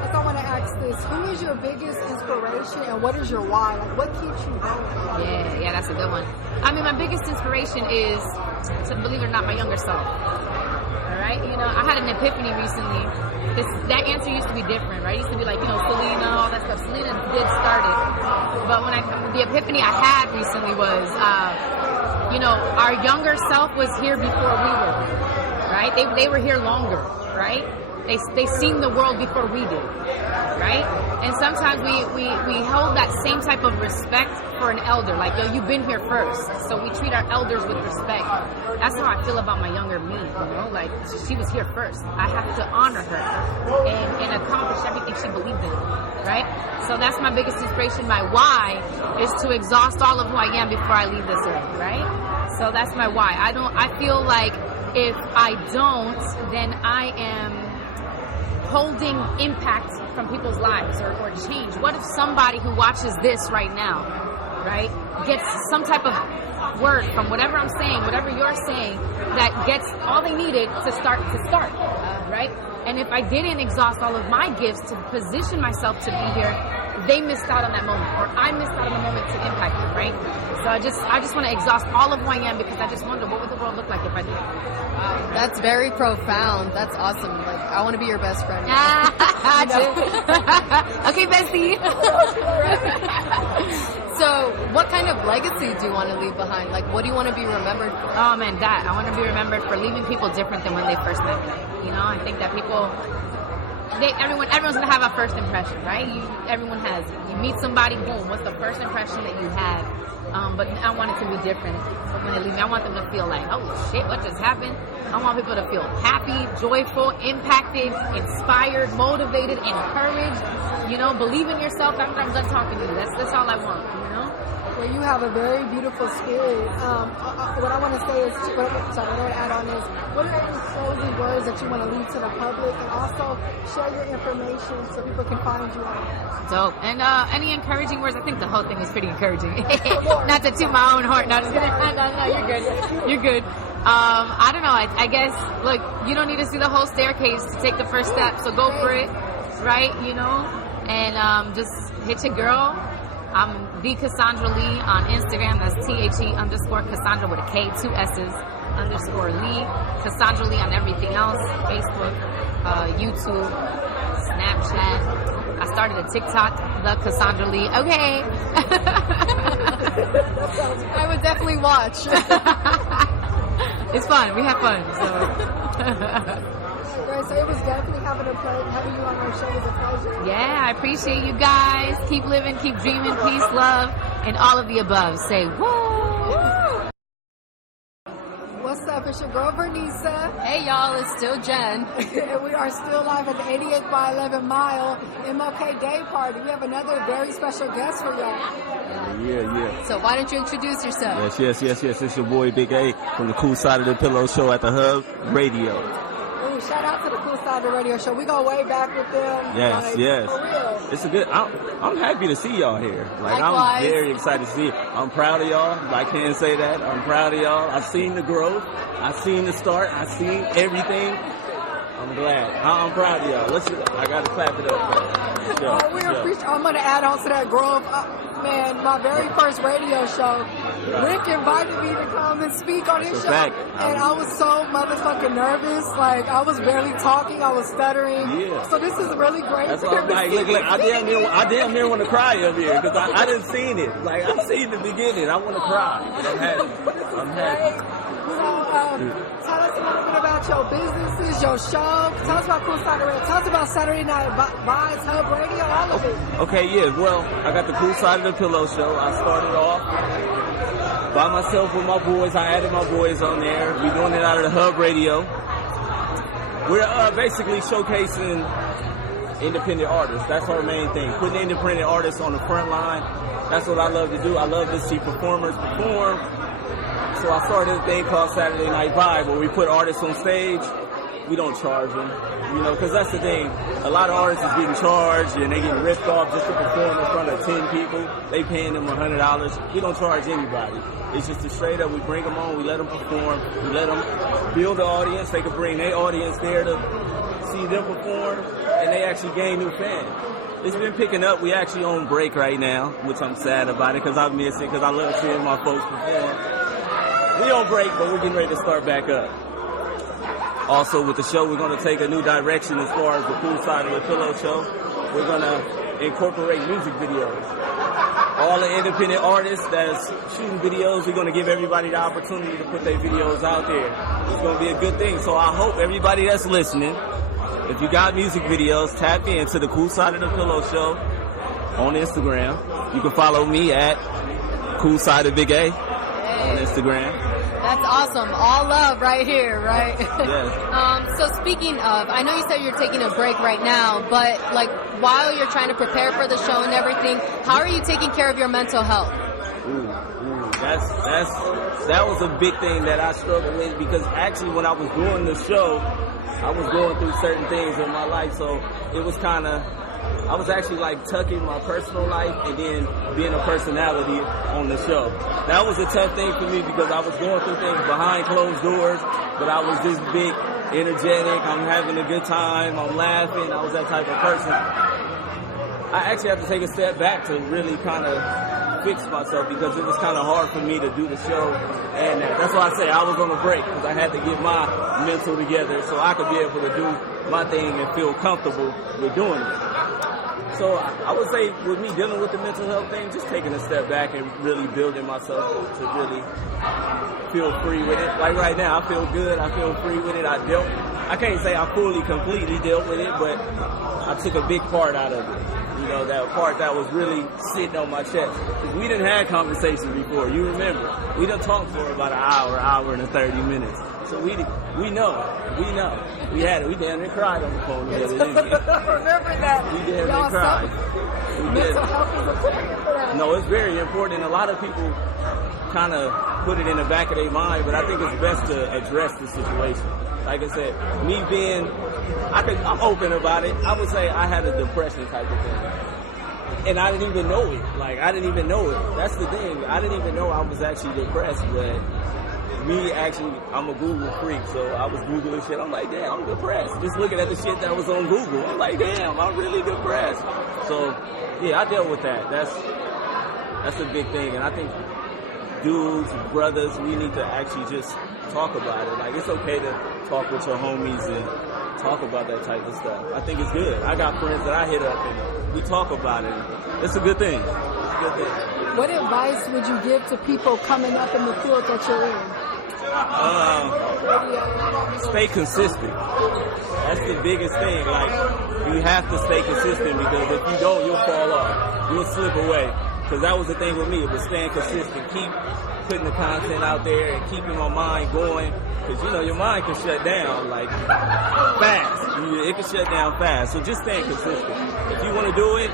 I want to ask this: who is your biggest inspiration, and what is your why? Like, what keeps you going? Yeah, that's a good one. I mean, my biggest inspiration is, to believe it or not, my younger self. All right, I had an epiphany recently. That answer used to be different, right? It used to be like, Selena, all that stuff. Selena did start it, but the epiphany I had recently was, our younger self was here before we were, right? They were here longer, right? They seen the world before we did, right? And sometimes we hold that same type of respect for an elder, like, yo, you've been here first, so we treat our elders with respect. That's how I feel about my younger me, like, she was here first. I have to honor her and accomplish everything she believed in, right? So that's my biggest inspiration. My why is to exhaust all of who I am before I leave this earth, right? So that's my why. I feel like if I don't, then I am holding impact from people's lives or change. What if somebody who watches this right now, right, gets some type of word from whatever I'm saying, whatever you're saying, that gets all they needed to start, right? And if I didn't exhaust all of my gifts to position myself to be here, they missed out on that moment, or I missed out on the moment to impact them, right? So I just want to exhaust all of who I am, because I just wonder, what would the world look like if I did? Wow, that's very profound. That's awesome. Like, I want to be your best friend. Okay, bestie. So, what kind of legacy do you want to leave behind? Like, what do you want to be remembered for? Oh man, I want to be remembered for leaving people different than when they first met me. I think that people, everyone's gonna have a first impression, right? Everyone has. You meet somebody, boom, what's the first impression that you had? But I want it to be different when they leave me. I want them to feel like, oh shit, what just happened? I want people to feel happy, joyful, impacted, inspired, motivated, encouraged. Believe in yourself after I'm done talking to you. That's all I want. Well, you have a very beautiful spirit. What I want to say is, what I want to add on is, what are any closing words that you want to leave to the public, and also share your information so people can find you on. Dope. And any encouraging words? I think the whole thing was pretty encouraging. Not to toot my own horn. No, just kidding. No, you're good. You're good. I don't know. I guess, look, you don't need to see the whole staircase to take the first step, so go for it, right? You know, and just hit your girl. I'm the Kassandra Lee on Instagram. That's THE_Kassandra with a K, 2 S's _Lee. Kassandra Lee on everything else: Facebook, YouTube, Snapchat. I started a TikTok, the Kassandra Lee. Okay. I would definitely watch. It's fun. We have fun. So. So it was definitely having you on our show was a pleasure. Yeah, I appreciate you guys. Keep living, keep dreaming, peace, love, and all of the above. Say whoa! What's up? It's your girl Vernisa. Hey y'all, it's still Jen. And we are still live at the 88th by 11 Mile MLK Day Party. We have another very special guest for y'all. Yeah. So why don't you introduce yourself? Yes. It's your boy Big A from the Cool Side of the Pillow Show at the Hub Radio. Ooh, shout out to the Cool Side of the Radio Show. We go way back with them. Yes. For real. It's a good. I'm happy to see y'all here. Like, likewise. I'm very excited to see you. I'm proud of y'all. I can't say that. I'm proud of y'all. I've seen the growth. I've seen the start. I've seen everything. I'm glad. I'm proud of y'all. I got to clap it up. We appreciate. I'm going to add on to that growth. Man, my very first radio show, Rick invited me to come and speak on his show. And I was so motherfucking nervous. Like, I was barely talking. I was stuttering. Yeah. So this is really great. That's why I'm like, look, I damn near want to cry up here because I didn't seen it. Like, I've seen the beginning. I want to cry. But I'm happy. So, tell us a little bit about your businesses, your show. Tell us about Cool Side Radio. Tell us about Saturday Night Vibes, Hub Radio, all of it. Okay, yeah. Well, I got the Cool Side of the Pillow Show. I started off by myself with my boys. I added my boys on there. We're doing it out of the Hub Radio. We're basically showcasing independent artists. That's our main thing. Putting independent artists on the front line. That's what I love to do. I love to see performers perform. So I started a thing called Saturday Night Vibe, where we put artists on stage. We don't charge them, you know, because that's the thing. A lot of artists is getting charged and they getting ripped off just to perform in front of 10 people. They paying them $100. We don't charge anybody. It's just a straight up, we bring them on, we let them perform, we let them build the audience. They can bring their audience there to see them perform, and they actually gain new fans. It's been picking up. We actually on break right now, which I'm sad about it because I miss it because I love seeing my folks perform. We on break, but we're getting ready to start back up. Also, with the show, we're going to take a new direction as far as the Cool Side of the Pillow Show. We're going to incorporate music videos. All the independent artists that's shooting videos, we're going to give everybody the opportunity to put their videos out there. It's going to be a good thing. So I hope everybody that's listening, if you got music videos, tap into the Cool Side of the Pillow Show on Instagram. You can follow me at Cool Side of Big A on Instagram. That's awesome. All love right here, right? Yes. So speaking of, I know you said you're taking a break right now, but like while you're trying to prepare for the show and everything, how are you taking care of your mental health? That was a big thing that I struggled with because actually when I was doing the show, I was going through certain things in my life, so it was kind of, I was actually like tucking my personal life and then being a personality on the show. That was a tough thing for me because I was going through things behind closed doors, but I was this big, energetic, I'm having a good time, I'm laughing, I was that type of person. I actually have to take a step back to really kind of fix myself because it was kind of hard for me to do the show, and that's why I say I was on a break because I had to get my mental together so I could be able to do my thing and feel comfortable with doing it. So I would say with me dealing with the mental health thing, just taking a step back and really building myself to really feel free with it. Like right now, I feel good. I feel free with it. I can't say I fully, completely dealt with it, but I took a big part out of it. You know, that part that was really sitting on my chest. We didn't have conversations before. You remember? We done talked for about an hour and 30 minutes. So we know. We had it. We damn near cried on the phone together, didn't we? Remember that. We damn near cried. We did. Mental health is important for that. No, it's very important. A lot of people kind of put it in the back of their mind, but I think it's best to address the situation. Like I said, me being, I'm open about it. I would say I had a depression type of thing. And I didn't even know it. Like, I didn't even know it. That's the thing. I didn't even know I was actually depressed, but me actually, I'm a Google freak, so I was Googling shit. I'm like, damn, I'm depressed. Just looking at the shit that was on Google. I'm like, damn, I'm really depressed. So, yeah, I dealt with that. That's a big thing. And I think dudes, brothers, we need to actually just talk about it. Like, it's okay to talk with your homies and talk about that type of stuff. I think it's good. I got friends that I hit up and we talk about it. It's a good thing. What advice would you give to people coming up in the field that you're in? Stay consistent. That's the biggest thing. Like, you have to stay consistent, because if you don't, you'll fall off. You'll slip away. Because that was the thing with me. It was staying consistent. Keep putting the content out there and keeping my mind going. Because, you know, your mind can shut down, like, fast. It can shut down fast. So just staying consistent. If you want to do it,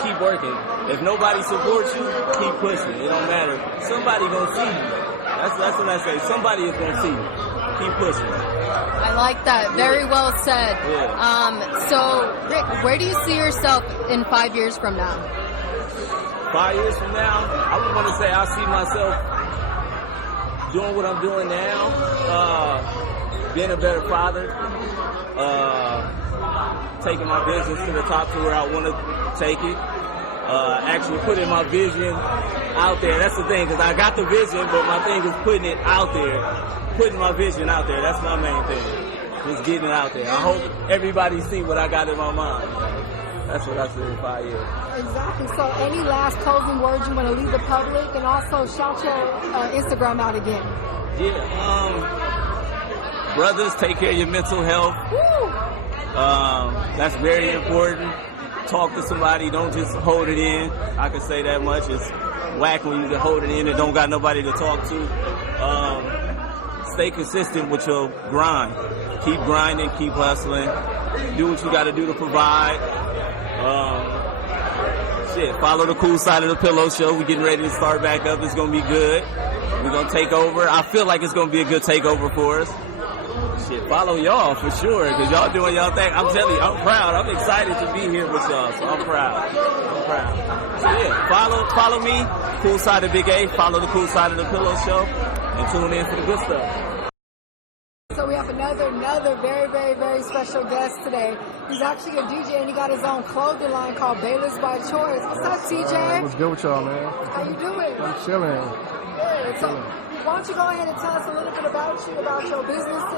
keep working. If nobody supports you, keep pushing. It don't matter. Somebody gonna see you. That's what I say. Somebody is gonna see you. Keep pushing. I like that. Very well said. Yeah. So, Rick, where do you see yourself in 5 years from now? 5 years from now, I would want to say I see myself doing what I'm doing now, being a better father, taking my business to the top to where I want to take it, actually putting my vision out there. That's the thing, because I got the vision, but my thing is putting it out there, putting my vision out there. That's my main thing, just getting it out there. I hope everybody see what I got in my mind. That's what I see in 5 years. Exactly. So any last closing words you want to leave the public, and also shout your Instagram out again? Yeah. Brothers, take care of your mental health. Woo! That's very important. Talk to somebody. Don't just hold it in. I can say that much. It's whack when you just hold it in and don't got nobody to talk to. Stay consistent with your grind. Keep grinding. Keep hustling. Do what you got to do to provide. Follow the Cool Side of the Pillow Show. We're getting ready to start back up. It's going to be good. We're going to take over. I feel like it's going to be a good takeover for us. Follow y'all for sure, because y'all doing y'all thing. I'm telling you, I'm proud. I'm excited to be here with y'all, so I'm proud. So yeah, follow me, Cool Side of Big A. Follow the Cool Side of the Pillow Show, and tune in for the good stuff. So we have another very, very, very special guest today. He's actually a DJ, and he got his own clothing line called Bayless by Choice. What's up, TJ? What's good with y'all, man? How you doing? I'm chilling. Good. So why don't you go ahead and tell us a little bit about you, about your businesses,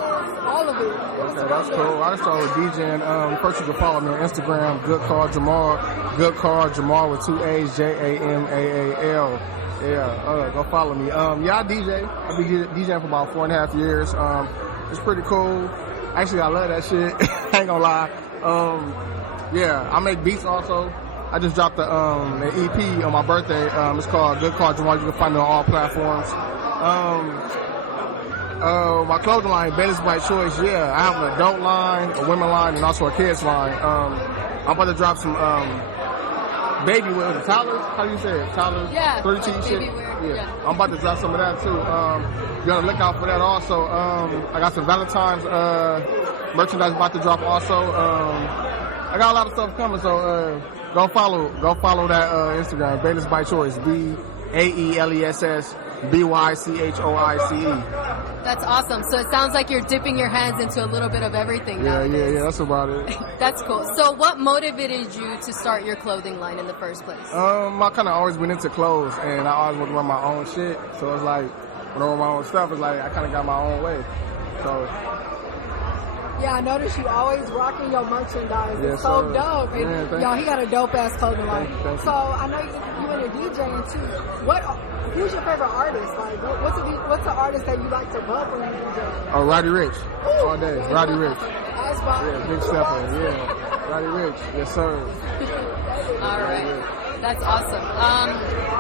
all of it. Okay, that's cool. I just started DJing. First, you can follow me on Instagram, Good Car Jamal. Good Car Jamal with 2 A's, Jamaal. Yeah, go follow me. I DJ. I've been DJing for about 4.5 years. It's pretty cool. Actually, I love that shit. I ain't gonna lie. I make beats also. I just dropped an EP on my birthday. It's called Good Car Jamal. You can find it on all platforms. My clothing line, Bayless by Choice. Yeah, I have an adult line, a women line, and also a kids line. I'm about to drop some baby wear. Toddlers? How do you say it? Toddlers? Yeah. 3T shit. Yeah. I'm about to drop some of that too. Be on the lookout for that also. I got some Valentine's merchandise about to drop also. I got a lot of stuff coming, so go follow that Instagram, Bayless by Choice, BAELESS BYCHOICE. That's awesome. So it sounds like you're dipping your hands into a little bit of everything now. Yeah, that's about it. That's cool. So what motivated you to start your clothing line in the first place? I kind of always been into clothes, and I always want to run my own shit. So it's like, when I run my own stuff, it's like I kind of got my own way. So. Yeah, I noticed you always rocking your merchandise. Yeah, it's so dope. And, yeah, he got a dope-ass clothing line. Thank you. So I know you into DJing too. Who's your favorite artist? Like, what's the artist that you like to bump when you DJ? Oh, Roddy Ricch. All day. Roddy Ricch. That's fine. Yeah, big stepper. Yeah. Roddy Rich, yes sir. All right, that's awesome.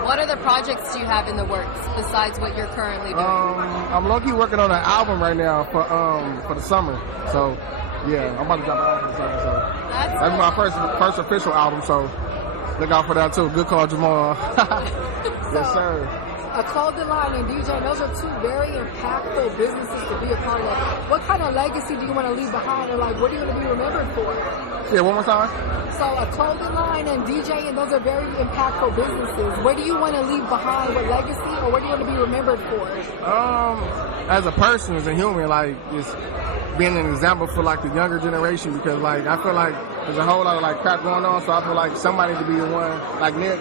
What other projects do you have in the works besides what you're currently doing? I'm low-key working on an album right now for the summer. So yeah, I'm about to drop an album for the summer. So that's my first official album. So look out for that too. Good call, Jamal. Yes sir. A clothing line and DJ, those are two very impactful businesses to be a part of. What kind of legacy do you want to leave behind, or like, what do you want to be remembered for? Yeah, one more time. So a clothing line and DJ, and those are very impactful businesses. What do you want to leave behind? What legacy, or what do you want to be remembered for? As a person, as a human, like, just being an example for like the younger generation, because like I feel like there's a whole lot of like crap going on, so I feel like somebody to be the one, like Nick,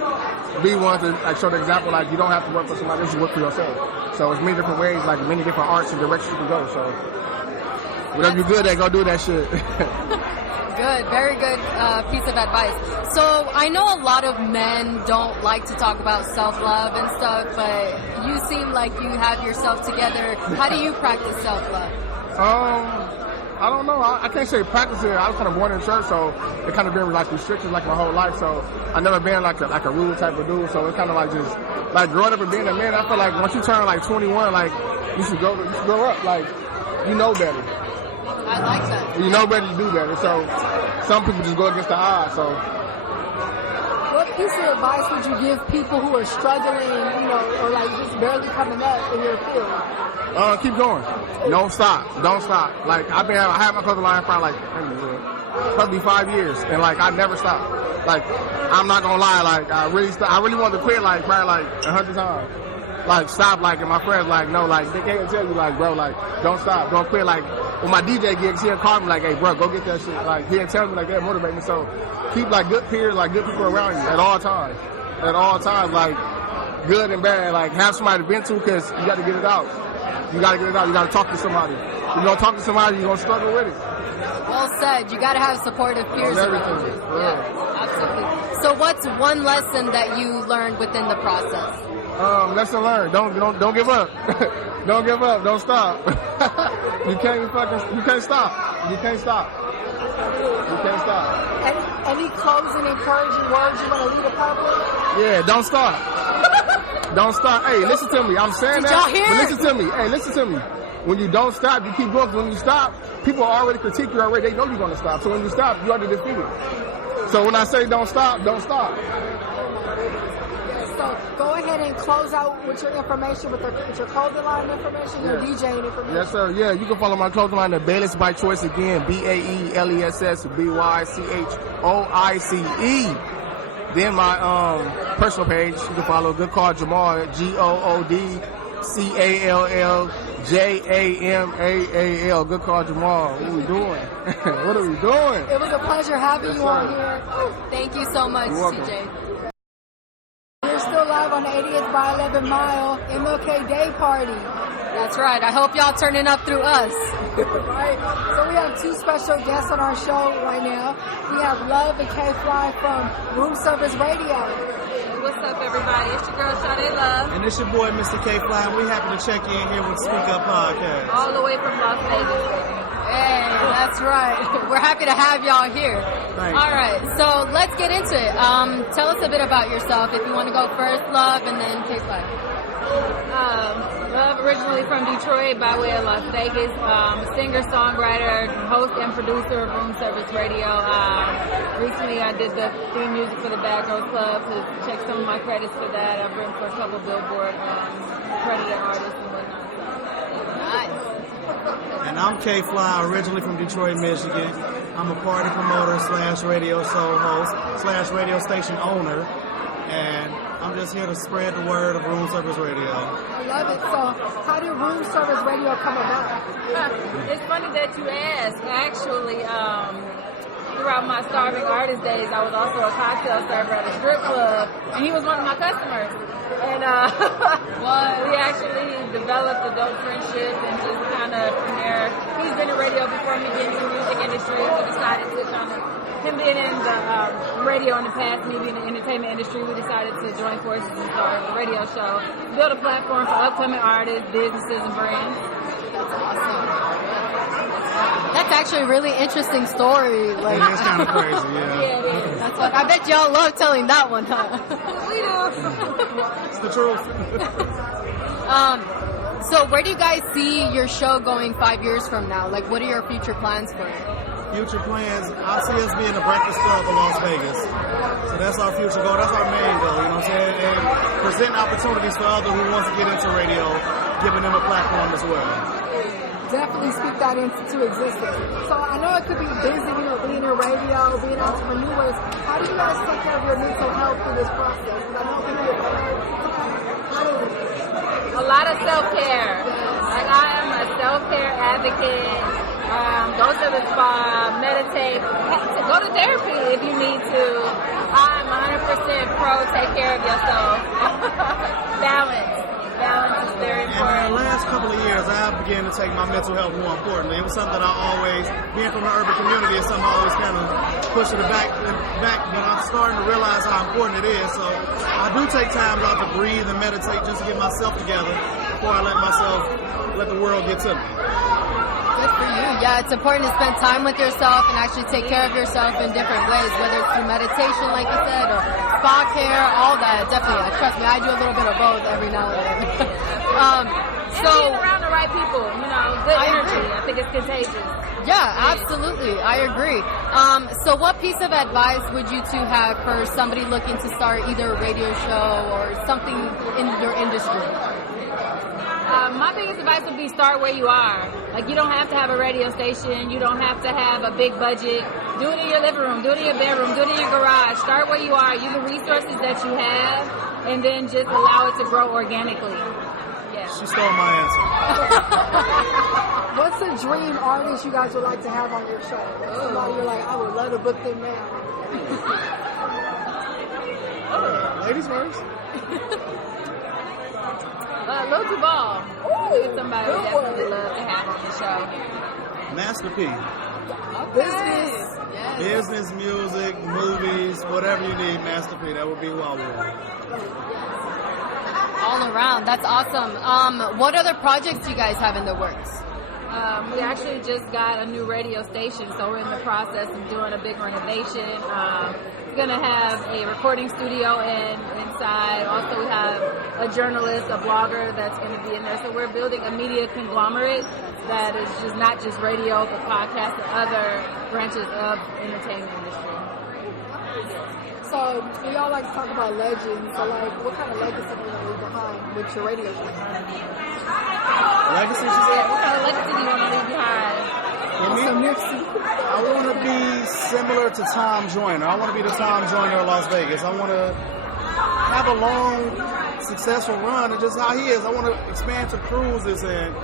be one to like show the example, like you don't have to work for somebody else, you work for yourself. So it's many different ways, like many different arts and directions you can go. So whatever you're good at, go do that shit. Good, very good piece of advice. So I know a lot of men don't like to talk about self-love and stuff, but you seem like you have yourself together. How do you practice self-love? I don't know. I can't say practice it. I was kind of born in church, so it kind of been like restrictions like my whole life. So I never been like a rule type of dude. So it's kind of like just like growing up and being a man. I feel like once you turn like 21, like you should grow up. Like you know better. I like that. You know better, you do better. So some people just go against the odds. So what piece of advice would you give people who are struggling, or like just barely coming up in your field? Keep going. Don't stop. Don't stop. Like I had my clothing line for like probably 5 years, and like I never stopped. Like I'm not gonna lie. Like I really wanted to quit. Like probably like 100 times. Like stop. Like and my friends like no. Like they can't tell you like bro. Like don't stop. Don't quit. Like when my DJ gigs, he'll call me like, hey bro, go get that shit. Like he'll tell me like that, motivate me. So keep like good peers, like good people around you at all times. At all times, like good and bad. Like have somebody to vent to, because you got to get it out. You got to get it out. You got to talk to somebody. If you don't talk to somebody, you're going to struggle with it. Well said. You got to have supportive peers around you. Yeah, absolutely. So what's one lesson that you learned within the process? Lesson learned. Don't give up. Don't give up. Don't stop. You can't stop. You can't stop. You can't stop. Any closing encouraging words you want to leave the public? Yeah, don't stop. Don't stop. Hey, listen to me. I'm saying Did that. y'all hear? But listen to me. Hey, listen to me. When you don't stop, you keep going. When you stop, people already critique you already. They know you're going to stop. So when you stop, you are defeated. So when I say don't stop, don't stop. So go ahead and close out with your information, with your clothing line information, your DJing information. Yes, sir. Yeah, you can follow my clothing line at Bayless by Choice, again, BAELESSBYCHOICE. Then my personal page, you can follow Good Call Jamal at GOODCALLJAMAAL. Good Call Jamal. What are we doing? What are we doing? It was a pleasure having you on here. Thank you so much, CJ. We're still live on the 88th by 11 Mile MLK Day Party. That's right. I hope y'all turning up through us. Right. So we have two special guests on our show right now. We have Love and K-Fly from Room Service Radio. What's up, everybody? It's your girl, Sade Love. And it's your boy, Mr. K-Fly. We're happy to check in here with SpeakUp Podcast. All the way from Las Vegas. Hey, that's right. We're happy to have y'all here. All right, so let's get into it. Tell us a bit about yourself. If you want to go first, Love, and then K-Fly. Love, originally from Detroit by way of Las Vegas. Singer, songwriter, host, and producer of Room Service Radio. Recently, I did the theme music for the Bad Girls Club. So check some of my credits for that. I've written for a couple Billboard credited artists and whatnot. Nice. And I'm K-Fly, originally from Detroit, Michigan. I'm a party promoter / radio show host / radio station owner. And I'm just here to spread the word of Room Service Radio. I love it. So how did Room Service Radio come about? It's funny that you asked. Actually, throughout my starving artist days, I was also a cocktail server at a strip club, and he was one of my customers. And we actually developed a dope friendship, and just kind of from there, he's been in radio before me, being in the music industry. We decided to kind of, him being in the radio in the past, me being in the entertainment industry, we decided to join forces and start a radio show, build a platform for upcoming artists, businesses, and brands. That's awesome. That's actually a really interesting story. Like, It's kind of crazy, yeah. it is. that's what, I bet y'all love telling that one, huh? We do. It's the truth. So where do you guys see your show going 5 years from now? Like, what are your future plans for it? Future plans, I see us being the Breakfast Club of Las Vegas. So that's our future goal. That's our main goal, you know what I'm saying? And present opportunities for others who want to get into radio, giving them a platform as well. Definitely speak that into existence. So I know it could be busy, you know, being in radio, being entrepreneurs. How do you guys take care of your mental health through this process? Because I know people get A lot of self-care. Like, I am a self-care advocate. Go to the spa, meditate, go to therapy if you need to. I'm 100% pro take care of yourself. Balance is very And in important. the last couple of years, I began to take my mental health more importantly. It was something that I always, being from the urban community, is something I always kind of push it back, but I'm starting to realize how important it is. So I do take time out to breathe and meditate just to get myself together before I let the world get to me. Good for you. Yeah, it's important to spend time with yourself and actually take care of yourself in different ways, whether it's through meditation, like you said, or spa care, all that. Definitely. Trust me, I do a little bit of both every now and then. So being around the right people, you know, good energy. I think it's contagious. Yeah, absolutely. I agree. So what piece of advice would you two have for somebody looking to start either a radio show or something in your industry? My biggest advice would be start where you are. Like, you don't have to have a radio station. You don't have to have a big budget. Do it in your living room. Do it in your bedroom. Do it in your garage. Start where you are. Use the resources that you have, and then just allow it to grow organically. Yeah. She stole my answer. What's a dream artist you guys would like to have on your show? Somebody you're like, I would love to book them now. Ladies first. Lil Duval. Ooh, somebody would definitely love to have on the show. Master P. Business. Yes. Business, music, movies, whatever you need, Master P. That would be who I would. All around. That's awesome. What other projects do you guys have in the works? We actually just got a new radio station, so we're in the process of doing a big renovation. We're going to have a recording studio inside. Also, we have a journalist, a blogger that's going to be in there. So we're building a media conglomerate that is just not just radio, but podcasts and other branches of entertainment industry. So we all like to talk about legends. So like, what kind of legacy do you want to leave behind with your radio show? Legacy, she Yeah, said? what kind of legacy do you want to leave behind? For me, I want to be similar to Tom Joyner. I want to be the Tom Joyner of Las Vegas. I want to have a long, successful run, and just how he is. I want to expand to cruises and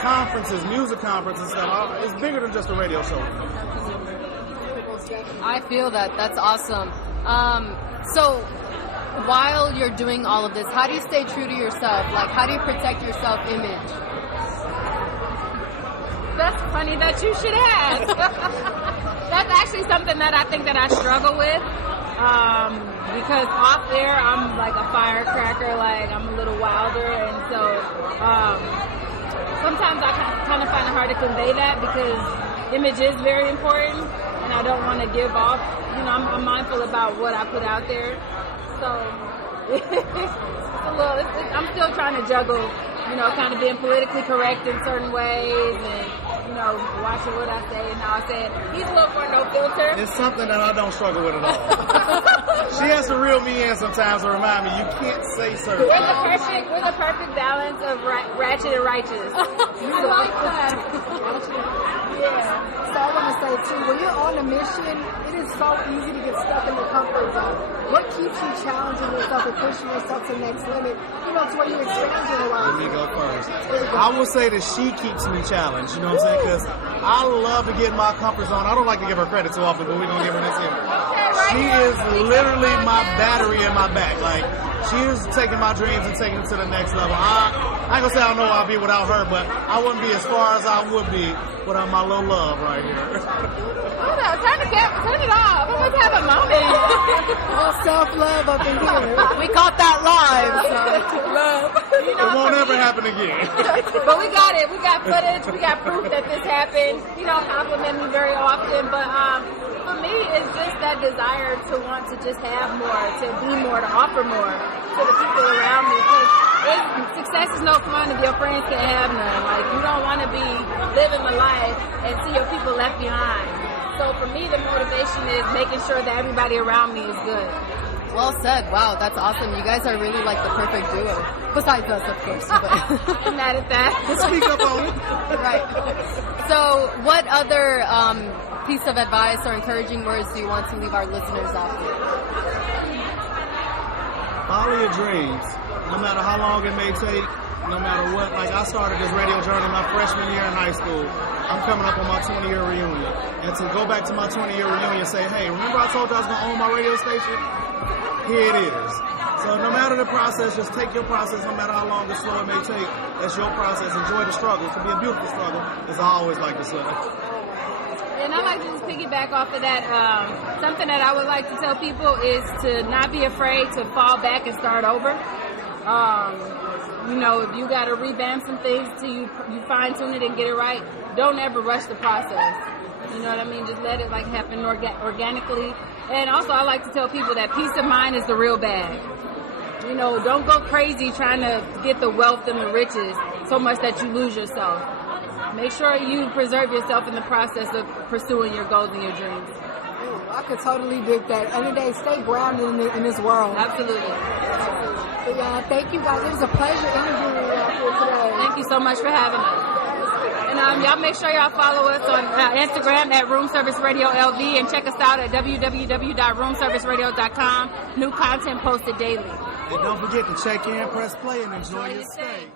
conferences, music conferences. It's bigger than just a radio show. I feel that. That's awesome. So while you're doing all of this, how do you stay true to yourself? Like, how do you protect your self-image? That's funny that you should ask. That's actually something that I think that I struggle with. Because off air, I'm like a firecracker, like I'm a little wilder, and so sometimes I kind of find it hard to convey that because image is very important, and I don't want to give off, you know, I'm mindful about what I put out there. So I'm still trying to juggle, you know, kind of being politically correct in certain ways and, you know, watching what I say and how I say it. He's a little more no filter. It's something that I don't struggle with at all. She has to reel me in sometimes to remind me you can't say certain things. We're the perfect balance of ratchet and righteous. I like that. Yeah. So I want to say too, when you're on a mission, it is so easy to get stuck in the comfort zone. What keeps you challenging yourself and pushing yourself to the next limit, you know, to where you expand your Let horizon? me go first. I would say that she keeps me challenged, you know what I'm saying? Because I love to get in my comfort zone. I don't like to give her credit too often, but we're going to give her this here. She is literally my battery in my back. Like, she is taking my dreams and taking it to the next level. I ain't gonna say I don't know I'll be without her, but I wouldn't be as far as I would be without my little love right here. Hold on, turn it off. Let's have a moment. All self-love up in here. We caught that live. Love. You It know, won't ever happen again. but we got it. We got footage. We got proof that this happened. You don't compliment me very often, but for me, it's just that desire to want to just have more, to be more, to offer more to the people around me. Success is no fun if your friends can't have none. Like, you don't want to be living the life and see your people left behind. So for me, the motivation is making sure that everybody around me is good. Well said. Wow, that's awesome. You guys are really like the perfect duo. Besides us, of course. But I'm mad at that. Speak up on it. right. So what other piece of advice or encouraging words do you want to leave our listeners out with? Follow your dreams. No matter how long it may take, no matter what. Like, I started this radio journey my freshman year in high school. I'm coming up on my 20-year reunion. And to go back to my 20-year reunion and say, hey, remember I told you I was going to own my radio station? Here it is. So no matter the process, just take your process, no matter how long or slow it may take. That's your process. Enjoy the struggle. It can be a beautiful struggle, as I always like to say. And I like to just piggyback off of that. Something that I would like to tell people is to not be afraid to fall back and start over. You know, if you got to revamp some things till you fine-tune it and get it right, don't ever rush the process. You know what I mean? Just let it like happen organically. And also, I like to tell people that peace of mind is the real bag. You know, don't go crazy trying to get the wealth and the riches so much that you lose yourself. Make sure you preserve yourself in the process of pursuing your goals and your dreams. Ooh, I could totally dig that. End of the day, stay grounded in this world. Absolutely. But yeah, thank you guys. It was a pleasure interviewing you here today. Thank you so much for having us. And y'all make sure y'all follow us on Instagram at Room Service Radio LV and check us out at www.roomserviceradio.com. New content posted daily. And don't forget to check in, press play, and enjoy your stay.